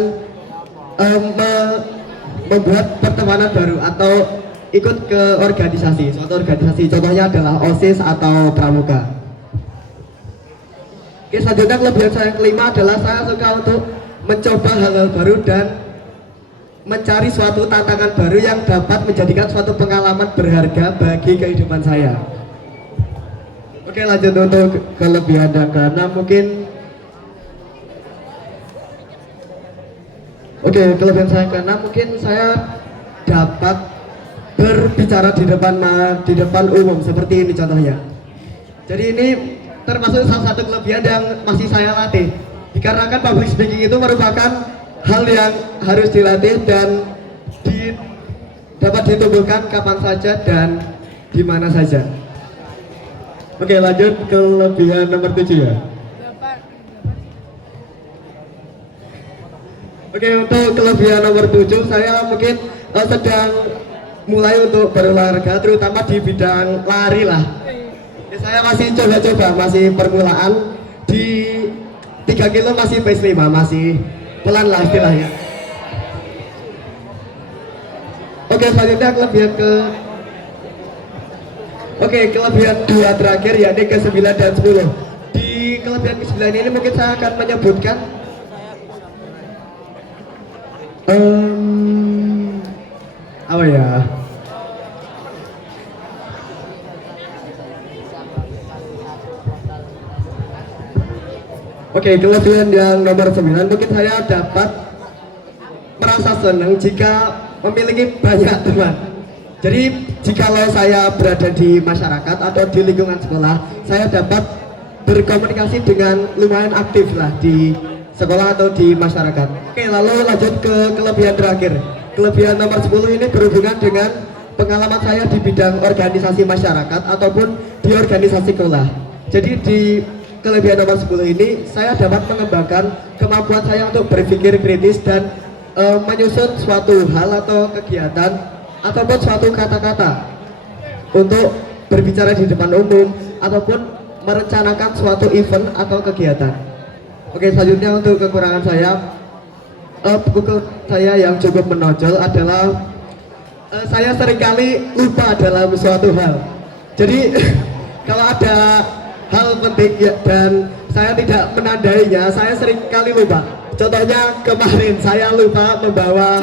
membuat pertemanan baru atau ikut ke organisasi, suatu organisasi. Contohnya adalah OSIS atau Pramuka. Oke, selanjutnya kelebihan saya yang kelima adalah saya suka untuk mencoba hal-hal baru dan mencari suatu tantangan baru yang dapat menjadikan suatu pengalaman berharga bagi kehidupan saya. Oke, lanjut untuk kelebihan dan keenam mungkin. Oke, kelebihan saya keenam mungkin saya dapat berbicara di depan umum seperti ini contohnya. Jadi ini termasuk salah satu kelebihan yang masih saya latih. Dikarenakan public speaking itu merupakan hal yang harus dilatih dan dapat ditumbuhkan kapan saja dan di mana saja. Oke, lanjut kelebihan nomor 7 ya. Oke, untuk kelebihan nomor 7 saya mungkin sedang mulai untuk berolahraga, terutama di bidang lari lah. Ya, saya masih coba-coba, masih permulaan. Di 3 kilo masih pace 5, masih pelan lah istilahnya. Oke, selanjutnya kelebihan kelebihan 2 terakhir, yakni ke 9 dan 10. Di kelebihan ke 9 ini mungkin saya akan menyebutkan apa ya? Oke, kelebihan yang nomor 9 mungkin saya dapat merasa senang jika memiliki banyak teman. Jadi jikalau saya berada di masyarakat atau di lingkungan sekolah, saya dapat berkomunikasi dengan lumayan aktif lah di sekolah atau di masyarakat. Oke, lalu lanjut ke kelebihan terakhir. Kelebihan nomor 10 ini berhubungan dengan pengalaman saya di bidang organisasi masyarakat ataupun di organisasi sekolah. Jadi di kelebihan nomor 10 ini saya dapat mengembangkan kemampuan saya untuk berpikir kritis dan menyusun suatu hal atau kegiatan ataupun suatu kata-kata untuk berbicara di depan umum ataupun merencanakan suatu event atau kegiatan. Oke, selanjutnya untuk kekurangan saya, buku saya yang cukup menonjol adalah saya seringkali lupa dalam suatu hal. Jadi kalau ada hal penting dan saya tidak menandainya, saya seringkali lupa. Contohnya kemarin saya lupa membawa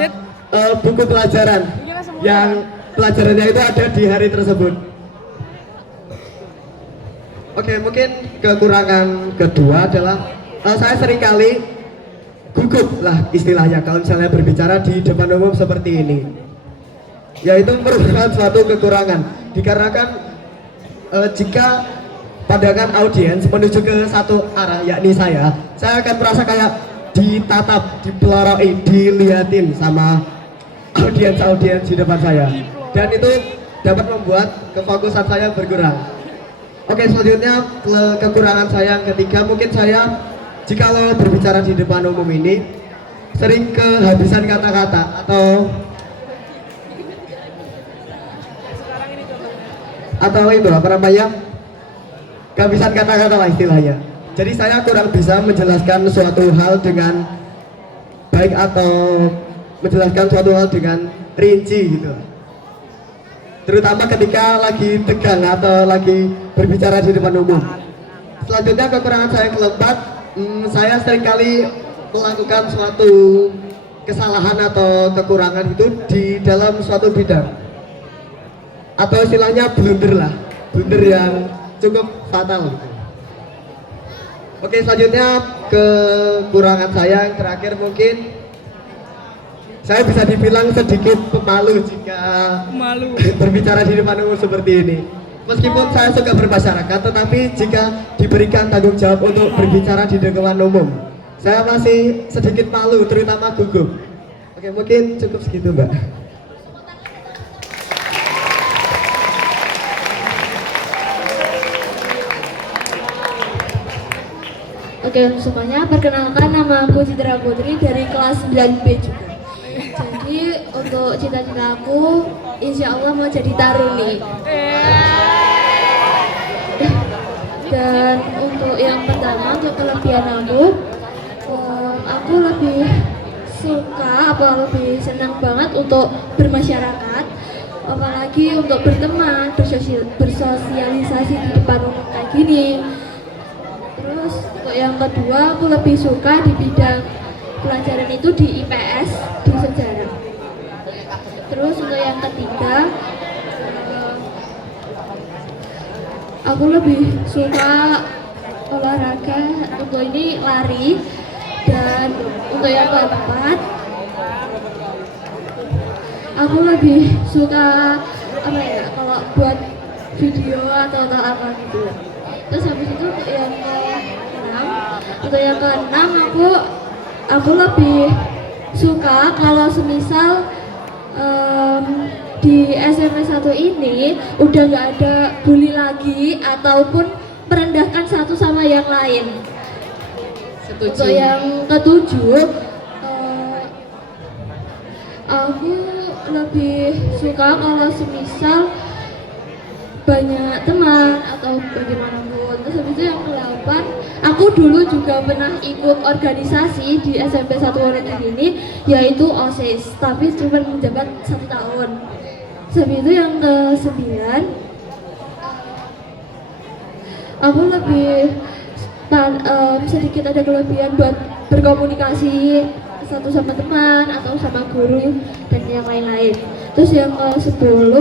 buku pelajaran yang pelajarannya itu ada di hari tersebut. Oke, mungkin kekurangan kedua adalah saya seringkali gugup lah istilahnya kalau misalnya berbicara di depan umum seperti ini. Yaitu merupakan suatu kekurangan dikarenakan jika pandangan audiens menuju ke satu arah yakni saya akan merasa kayak ditatap, dipeloroi, diliatin sama audiens di depan saya, dan itu dapat membuat kefokusan saya berkurang. Oke, selanjutnya kekurangan saya yang ketiga, mungkin saya jikalau berbicara di depan umum ini sering kehabisan kata-kata atau itu apa namanya, kehabisan kata-kata lah istilahnya. Jadi saya kurang bisa menjelaskan suatu hal dengan baik atau menjelaskan suatu hal dengan rinci gitu, terutama ketika lagi tegang atau lagi berbicara di depan umum. Selanjutnya kekurangan saya yang keempat, saya seringkali melakukan suatu kesalahan atau kekurangan itu di dalam suatu bidang, atau istilahnya blunder yang cukup fatal gitu. Oke, selanjutnya kekurangan saya yang terakhir, mungkin saya bisa dibilang sedikit pemalu jika berbicara di depan umum seperti ini. Meskipun saya suka bermasyarakat, tetapi jika diberikan tanggung jawab untuk berbicara di depan umum, saya masih sedikit malu, terutama gugup. Oke, mungkin cukup segitu, Mbak. Oke, semuanya, perkenalkan, nama aku Citra Putri dari kelas 9B juga. Jadi untuk cita-cita aku, insya Allah mau jadi taruni. Dan untuk yang pertama, untuk kelebihan aku lebih suka lebih senang banget untuk bermasyarakat, apalagi untuk berteman, bersosialisasi di depan umum kayak gini. Terus untuk yang kedua, aku lebih suka di bidang pelajaran itu di IPS, di sejarah. Terus untuk yang ketiga, aku lebih suka olahraga, untuk ini lari. Dan untuk yang keempat, aku lebih suka kalau buat video atau apa gitu. Terus habis itu untuk yang keenam aku lebih suka kalau semisal di SMP 1 ini udah nggak ada bully lagi ataupun merendahkan satu sama yang lain. Untuk yang ketujuh, aku lebih suka kalau semisal banyak teman atau bagaimanapun. Terus habis itu yang ke-8, aku dulu juga pernah ikut organisasi di SMP 1 Wonogiri ini, yaitu OSIS, tapi cuma menjabat 1 tahun. Habis itu yang ke-9, aku lebih sedikit ada kelebihan buat berkomunikasi satu sama teman atau sama guru dan yang lain-lain. Terus yang ke-10,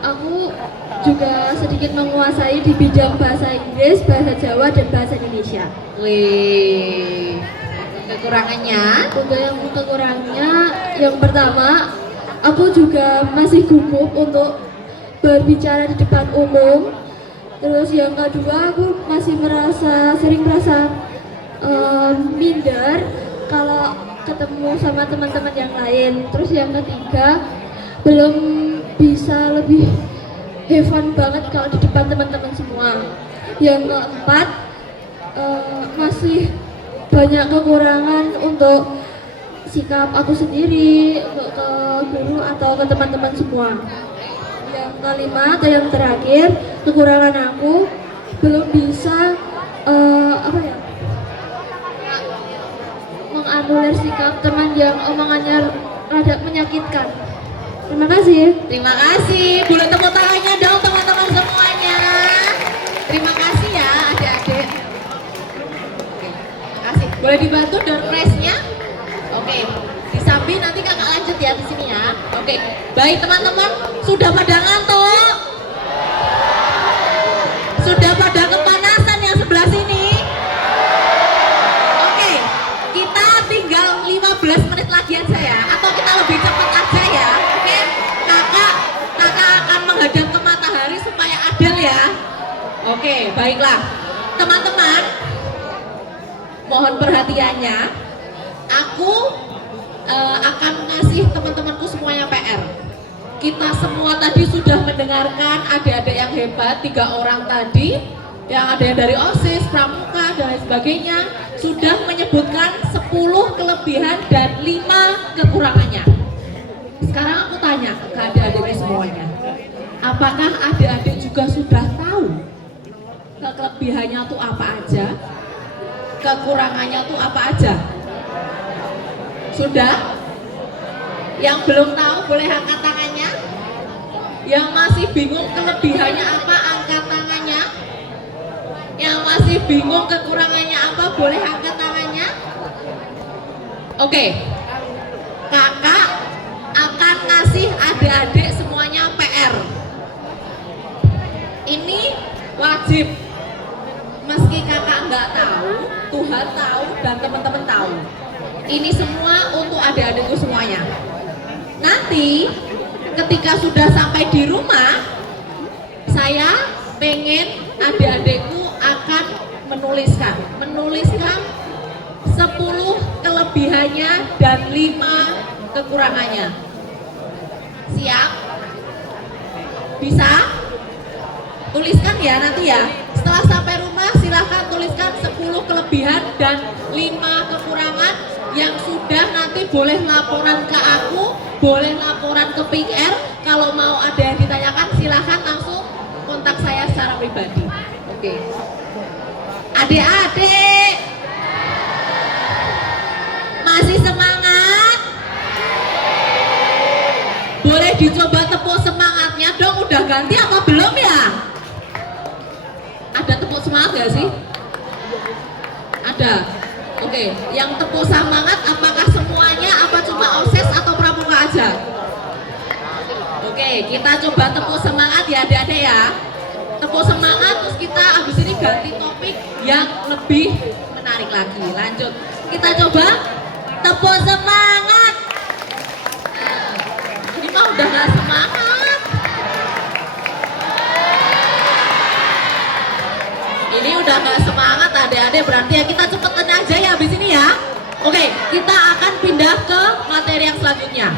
aku juga sedikit menguasai di bidang bahasa Inggris, bahasa Jawa, dan bahasa Indonesia. Wih, kekurangannya? Untuk yang kekurangannya, yang pertama, aku juga masih gugup untuk berbicara di depan umum. Terus yang kedua, aku masih sering merasa minder kalau ketemu sama teman-teman yang lain. Terus yang ketiga, belum bisa lebih have fun banget kalau di depan teman-teman semua. Yang keempat, masih banyak kekurangan untuk sikap aku sendiri, untuk ke guru atau ke teman-teman semua. Yang kelima atau yang terakhir, kekurangan aku belum bisa menganulir sikap teman yang omongannya rada menyakitkan. Terima kasih. Terima kasih. Boleh tepuk tangannya dong teman-teman semuanya. Terima kasih ya adik-adik. Oke, terima kasih. Boleh dibantu door prize-nya? Oke, di samping nanti kakak lanjut ya di sini ya. Oke. Oke, baik teman-teman, sudah pada ngantuk? Sudah pada kepanasan yang sebelah sini? Oke, kita tinggal 15 menit lagi aja ya, atau kita lebih cepat aja ya. Oke, kakak akan menghadap ke matahari supaya adil ya. Oke, baiklah teman-teman, mohon perhatiannya. Aku akan ngasih teman-temanku semuanya PR. Kita semua tadi sudah mendengarkan adik-adik yang hebat, 3 orang tadi, yang ada yang dari OSIS, Pramuka, dan lain sebagainya, sudah menyebutkan 10 kelebihan dan 5 kekurangannya. Sekarang aku tanya ke adik-adiknya semuanya, apakah adik-adik juga sudah tahu kelebihannya tuh apa aja, kekurangannya tuh apa aja? Sudah? Yang belum tahu boleh angkat tangannya. Yang masih bingung kelebihannya apa, angkat tangannya. Yang masih bingung kekurangannya apa, boleh angkat tangannya. Oke, kakak akan ngasih adik-adik semuanya PR. Ini wajib. Meski kakak nggak tahu, Tuhan tahu dan teman-teman tahu. Ini semua untuk adik-adikku semuanya. Nanti ketika sudah sampai di rumah, saya pengen adik-adikku akan menuliskan 10 kelebihannya dan 5 kekurangannya. Siap? Bisa? Tuliskan ya nanti ya. Setelah sampai rumah silahkan tuliskan 10 kelebihan dan 5 kekurangan. Yang sudah nanti boleh laporan ke aku, boleh laporan ke PR. Kalau mau ada yang ditanyakan silahkan langsung kontak saya secara pribadi. Oke. Adik-adik masih semangat? Boleh dicoba tepuk semangatnya dong. Udah ganti apa belum ya? Ada tepuk semangat gak sih? Ada. Oke, yang tepuk semangat apakah semuanya, apa cuma OSIS atau Pramuka aja? Oke, kita coba tepuk semangat ya adik-adik ya. Tepuk semangat, terus kita habis ini ganti topik yang lebih menarik lagi. Lanjut, kita coba tepuk semangat. Ini mah udah gak semangat. Ini udah gak semangat adik-adik, berarti ya kita cepetin aja ya habis ini ya. Oke, kita akan pindah ke materi yang selanjutnya.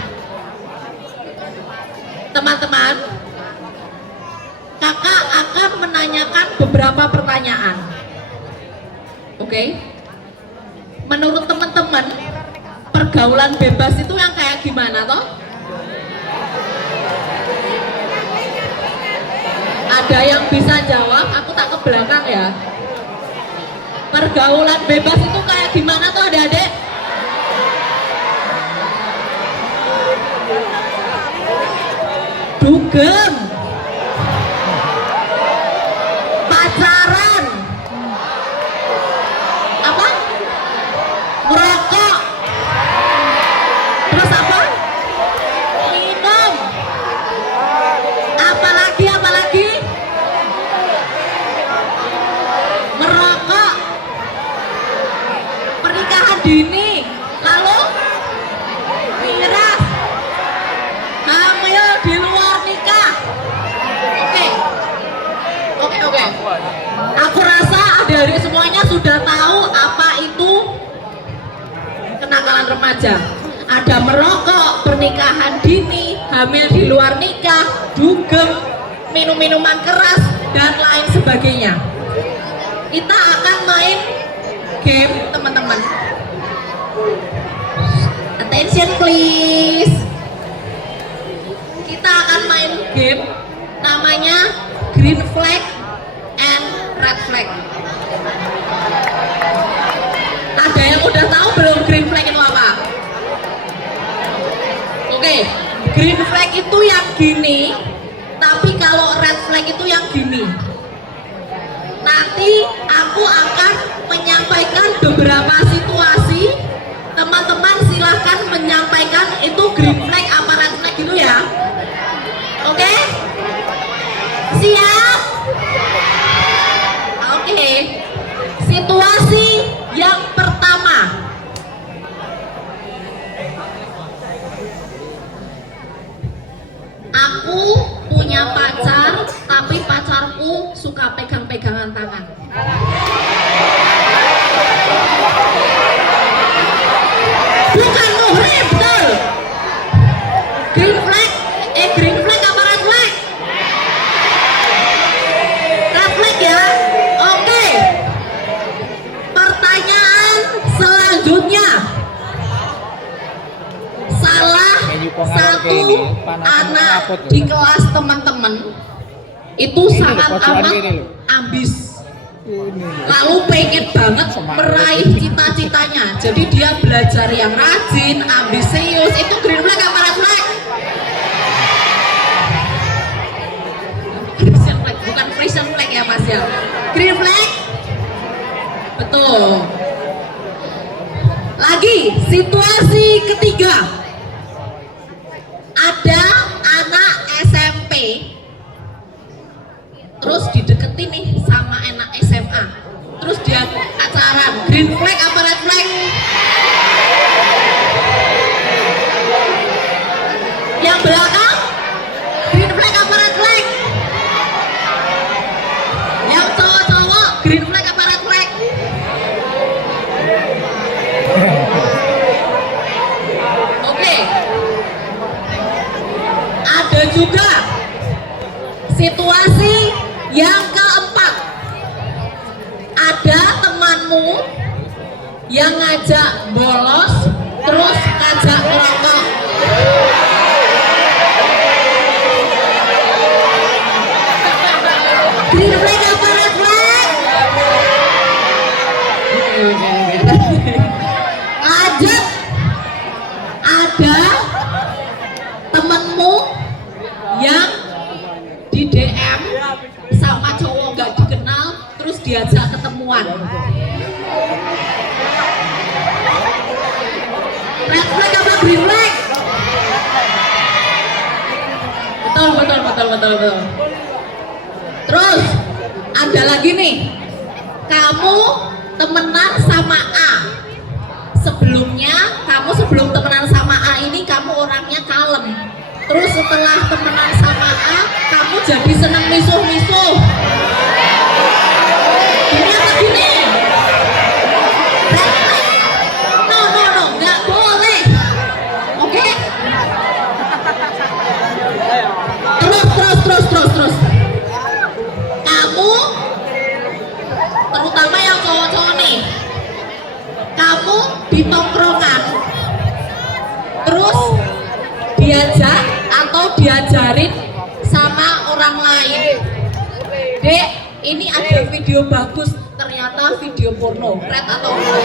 Teman-teman, kakak akan menanyakan beberapa pertanyaan. Oke, menurut teman-teman, pergaulan bebas itu yang kayak gimana toh? Ada yang bisa jawab? Aku tak ke belakang ya. Pergaulan bebas itu kayak gimana tuh adik-adik? Dugem, pacaran, apa? Merokok, terus apa? Minum, apalagi? Merokok, pernikahan dini, lalu miras, hamil di luar nikah. Oke. Aku rasa adik-adik semuanya sudah tahu apa itu kenakalan remaja. Ada merokok, pernikahan dini, hamil di luar nikah, dugem, minum-minuman keras, dan lain sebagainya. Kita akan main game, teman-teman. Attention please. Kita akan main game namanya green flag and red flag. Ada yang udah tahu belum green flag itu apa? Oke, green flag itu yang gini, tapi kalau red flag itu yang gini. Nanti aku akan menyampaikan beberapa situasi. Teman-teman silahkan menyampaikan itu green flag apa red flag gitu ya. Siap? Oke. Situasi yang pertama. Aku punya pacar, tapi pacarku suka pegang-pegangan tangan. Bukan muhrim, betul. Green flag, green flag apa red flag? Red flag ya. Oke. Pertanyaan selanjutnya. Salah satu anak di kelas teman-teman itu sangat amat ambis, lalu pengen banget meraih cita-citanya. Jadi dia belajar yang rajin, ambisius. Itu green flag apa red flag? Christian flag, bukan Christian flag ya Mas ya. Green flag? Betul. Lagi, situasi ketiga. Ada anak SMP terus dideketin nih sama anak SMA, terus dia pacaran. Green flag apa red flag? Yang belakang green flag apa red flag? Yang cowok-cowok green flag apa red flag? Oke. Ada juga situasi yang keempat. Ada temanmu yang ngajak bolos, terus ngajak ngerokok. Green flag apa red flag? Lanjut. Ada temenmu yang di DM sama cowok nggak dikenal, terus diajak ketemuan. Red flag apa green flag? Betul. Terus ada lagi nih, kamu temenan sama A. Sebelum temenan sama A ini kamu orangnya kalem. Terus setelah temenan sama A, kamu jadi seneng misuh-misuh. Gini apa gini? No, nggak boleh. Oke? Terus. Kamu, terutama yang cowok-cowok nih, kamu di tongkrongan, terus diajak atau diajarin sama orang lain, Dek, ini ada video bagus, ternyata video porno. Red atau enggak?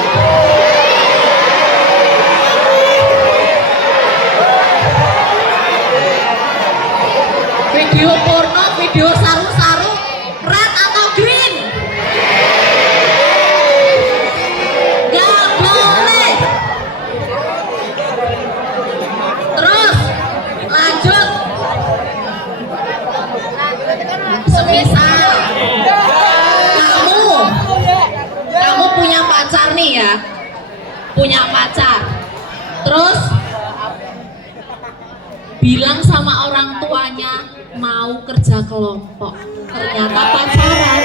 Video porno, video saru-saru, red atau green? Gak boleh. Terus lanjut. Semisal kamu punya pacar nih ya, punya pacar, terus bilang sama orang tuanya mau kerja kelompok, ternyata pacaran.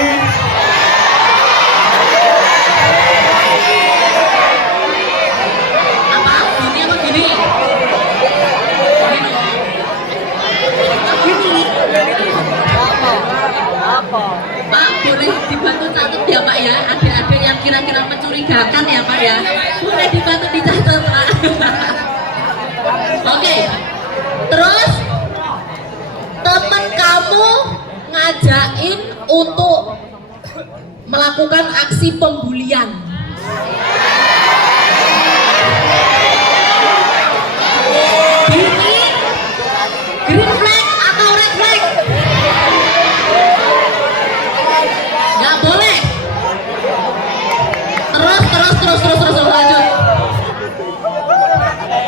Apa gini? Pak, boleh dibantu catat ya Pak ya, adik-adik yang kira-kira mencurigakan ya Pak ya, boleh dibantu dicatat Pak. Oke. Terus teman kamu ngajakin untuk melakukan aksi pembulian. Ini green flag atau red flag? Nggak boleh. Terus lanjut.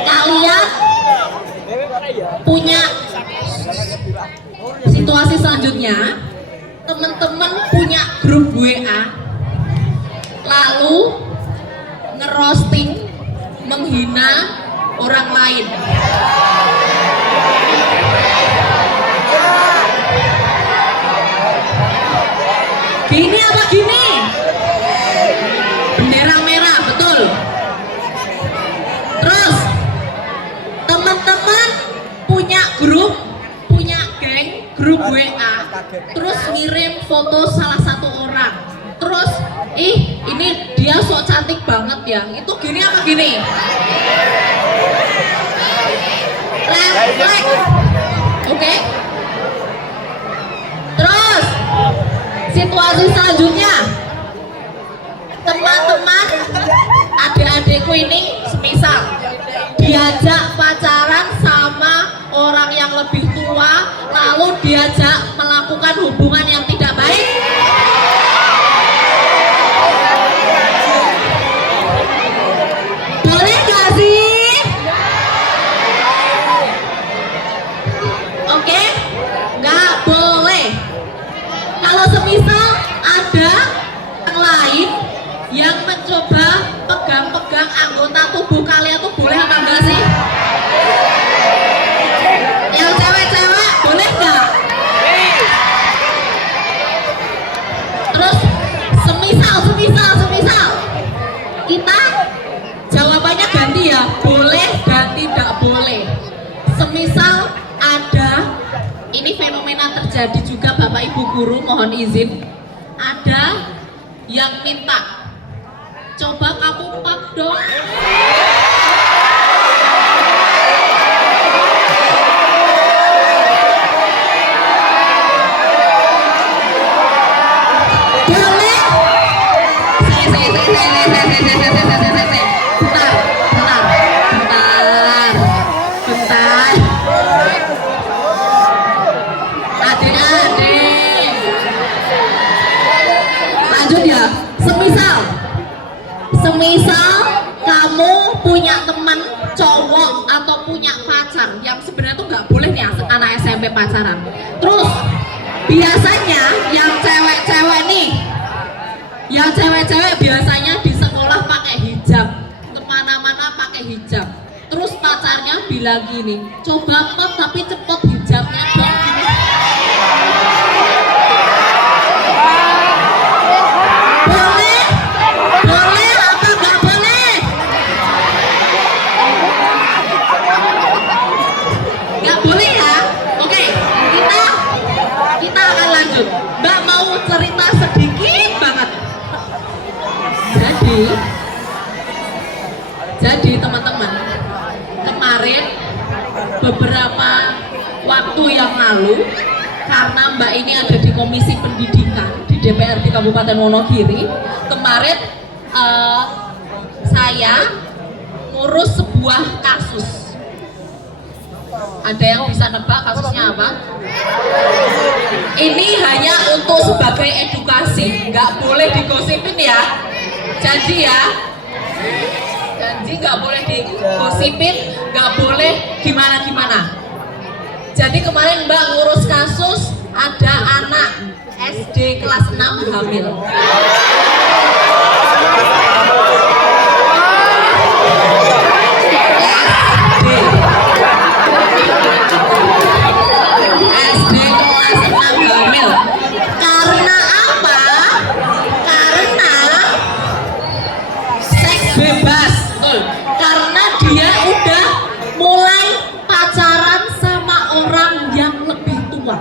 Kalian punya situasi selanjutnya, temen-temen punya grup WA lalu ngerosting, menghina orang lain. Gini apa gini? Bendera merah, betul. Terus teman-teman punya grup, punya geng, grup WA, terus ngirim foto salah satu orang. Terus, ini dia sok cantik banget ya. Itu gini apa gini? Red flag. Oke. Terus situasi selanjutnya, teman-teman, adik-adikku ini semisal diajak pacaran sama orang yang lebih tua, lalu diajak melakukan hubungan yang tidak baik. Boleh gak sih? Oke? Gak boleh. Kalau semisal ada yang lain yang mencoba pegang-pegang anggota tubuh kalian tuh boleh apa enggak sih? Yang cewek-cewek boleh enggak? Terus semisal kita jawabannya ganti ya, boleh dan tidak boleh. Semisal ada, ini fenomena terjadi juga Bapak Ibu guru, mohon izin, ada yang minta, coba kamu pap dong. Boleh? Bentar. Adik-adik. Lanjut ya. Semisal kamu punya teman cowok atau punya pacar yang sebenarnya tuh nggak boleh nih anak SMP pacaran. Terus biasanya yang cewek-cewek biasanya di sekolah pakai hijab, kemana-mana pakai hijab. Terus pacarnya bilang gini, coba pop tapi cepet hijabnya dong. Boleh apa nggak boleh? Nggak boleh ya? Oke, kita akan lanjut. Mbak mau cerita sedikit banget. Jadi teman-teman, kemarin beberapa waktu yang lalu, karena Mbak ini ada di Komisi Pendidikan di DPRD Kabupaten Wonogiri, kemarin saya ngurus sebuah kasus. Ada yang bisa nebak kasusnya apa? Ini hanya untuk sebagai edukasi, nggak boleh digosipin ya. Janji ya, janji nggak boleh digosipin, nggak boleh gimana-gimana. Jadi kemarin Mbak ngurus kasus ada anak SD kelas 6 hamil. SD kelas 6 hamil. Karena apa? Karena seks bebas. Karena dia udah mulai pacaran sama orang yang lebih tua.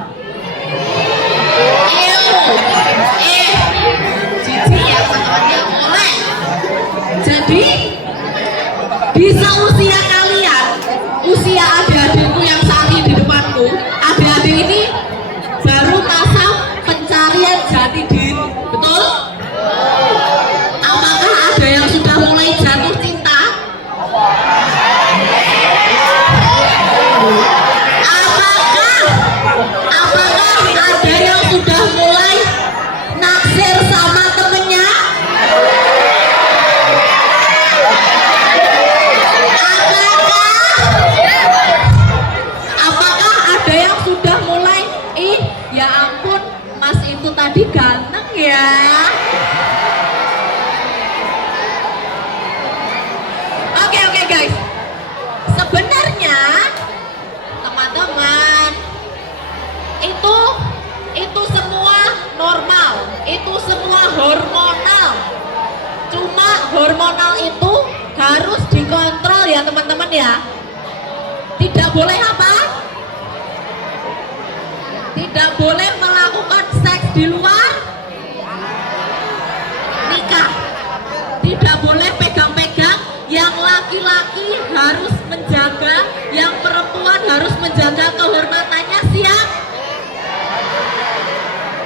tadi ganteng ya. Oke guys. Sebenarnya teman-teman itu semua normal, itu semua hormonal. Cuma hormonal itu harus dikontrol ya teman-teman ya. Tidak boleh apa? Tidak boleh melakukan seks di luar nikah. Tidak boleh pegang-pegang. Yang laki-laki harus menjaga, yang perempuan harus menjaga kehormatannya. Siap?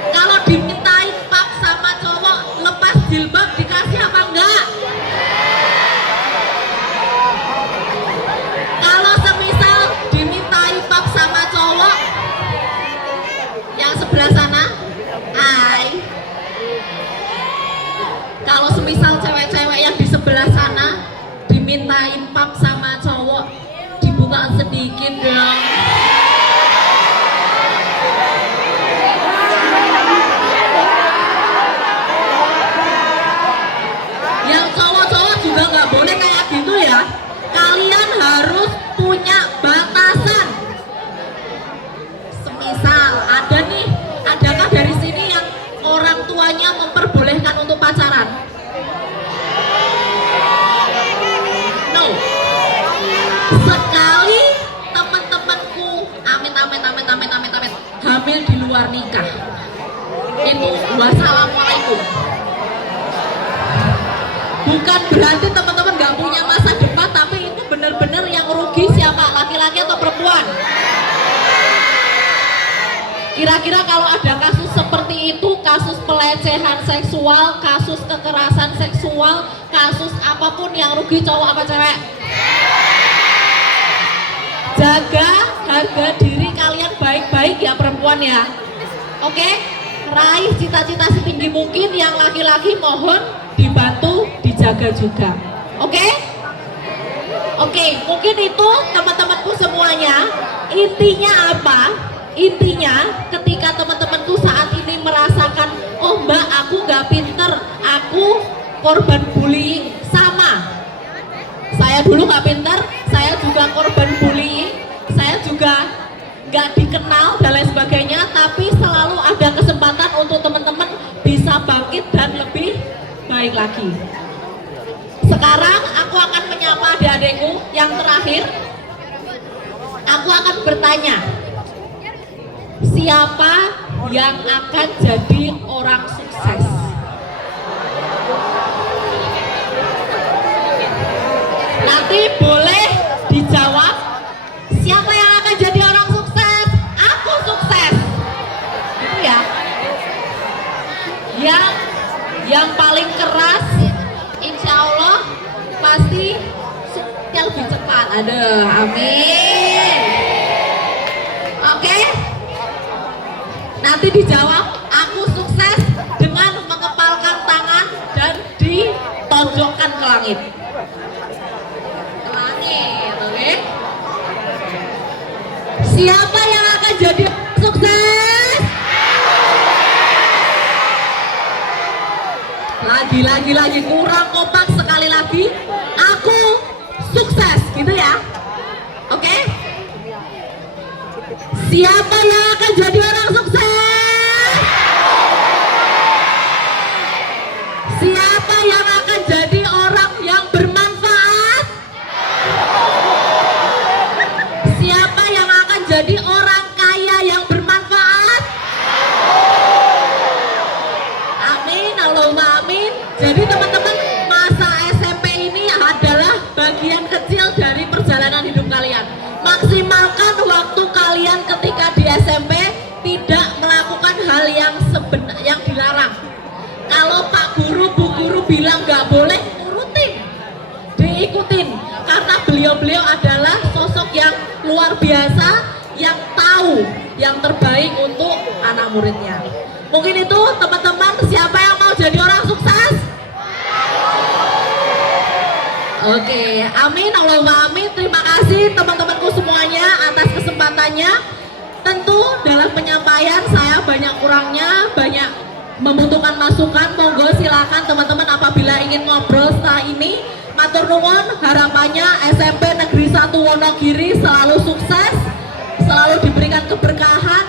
Kalau dimintain pap sama cowok lepas jilbab dikasih apa enggak? Kalau semisal dimintai pap sama cowok yang sebelah sana, hai. Kalau semisal cewek-cewek yang di sebelah sana dimintain pap sama cowok, dibuka sedikit dong. Yang cowok-cowok juga nggak boleh kayak gitu ya. Kalian harus punya batasan. Semisal adakah dari sini yang orang tuanya memperbolehkan untuk pacaran? No. Sekali teman-temanku amin hamil di luar nikah, itu wassalamualaikum. Bukan berarti teman-teman nggak punya masa depan, tapi itu benar-benar yang rugi siapa? Laki-laki atau perempuan? Kira-kira kalau ada kasus seperti itu, kasus pelecehan seksual, kasus kekerasan seksual, kasus apapun, yang rugi cowok apa cewek? Jaga harga diri kalian baik-baik ya perempuan ya. Oke? Raih cita-cita setinggi mungkin, yang laki-laki mohon dibantu dijaga juga. Oke? Oke, mungkin itu teman-temanku semuanya. Intinya apa? Intinya ketika teman-temanku saat ini merasakan, oh mbak aku gak pinter, aku korban bullying, sama. Saya dulu gak pinter, saya juga korban bullying, saya juga gak dikenal dan lain sebagainya, tapi selalu ada kesempatan untuk teman-teman bisa bangkit dan lebih baik lagi. Sekarang aku akan menyapa adik-adikku yang terakhir. Aku akan bertanya, siapa yang akan jadi orang sukses? Nanti boleh dijawab, siapa yang akan jadi orang sukses? Aku sukses. Gitu ya. Yang paling keras, insya Allah pasti yang lebih cepat. Aduh, amin. Oke. Nanti dijawab, aku sukses dengan mengepalkan tangan dan ditonjokkan ke langit. Ke langit, oke? Siapa yang akan jadi sukses? Lagi kurang kompak, sekali lagi. Aku sukses, gitu ya. Oke? Siapa yang akan jadi orang sukses? Siapa yang akan jadi orang yang bermanfaat? Siapa yang akan jadi orang kaya yang bermanfaat? Amin, Allahumma amin. Jadi teman-teman, masa SMP ini adalah bagian kecil dari perjalanan hidup kalian. Maksimalkan waktu kalian ketika di SMP, tidak melakukan hal yang dilarang. Kalau Pak Guru, Bu Guru bilang nggak boleh, nurutin, diikutin, karena beliau-beliau adalah sosok yang luar biasa, yang tahu yang terbaik untuk anak muridnya. Mungkin itu teman-teman, siapa yang mau jadi orang sukses? Oke, amin, Allahumma amin. Terima kasih teman-temanku semuanya atas kesempatannya. Tentu dalam penyampaian saya banyak kurangnya, banyak membutuhkan masukan. Monggo silakan teman-teman apabila ingin ngobrol setelah ini. Matur nuwun, harapannya SMP Negeri 1 Wonogiri selalu sukses, selalu diberikan keberkahan,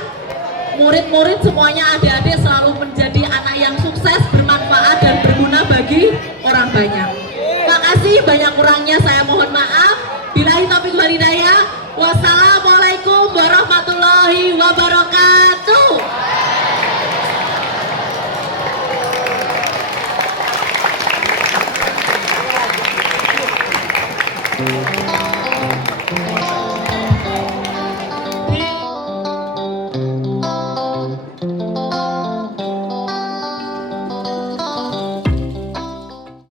murid-murid semuanya, adik-adik selalu menjadi anak yang sukses, bermanfaat dan berguna bagi orang banyak. Makasih, banyak kurangnya saya mohon maaf. Billahi taufiq wal hidayah. Wassalamualaikum warahmatullahi wabarakatuh.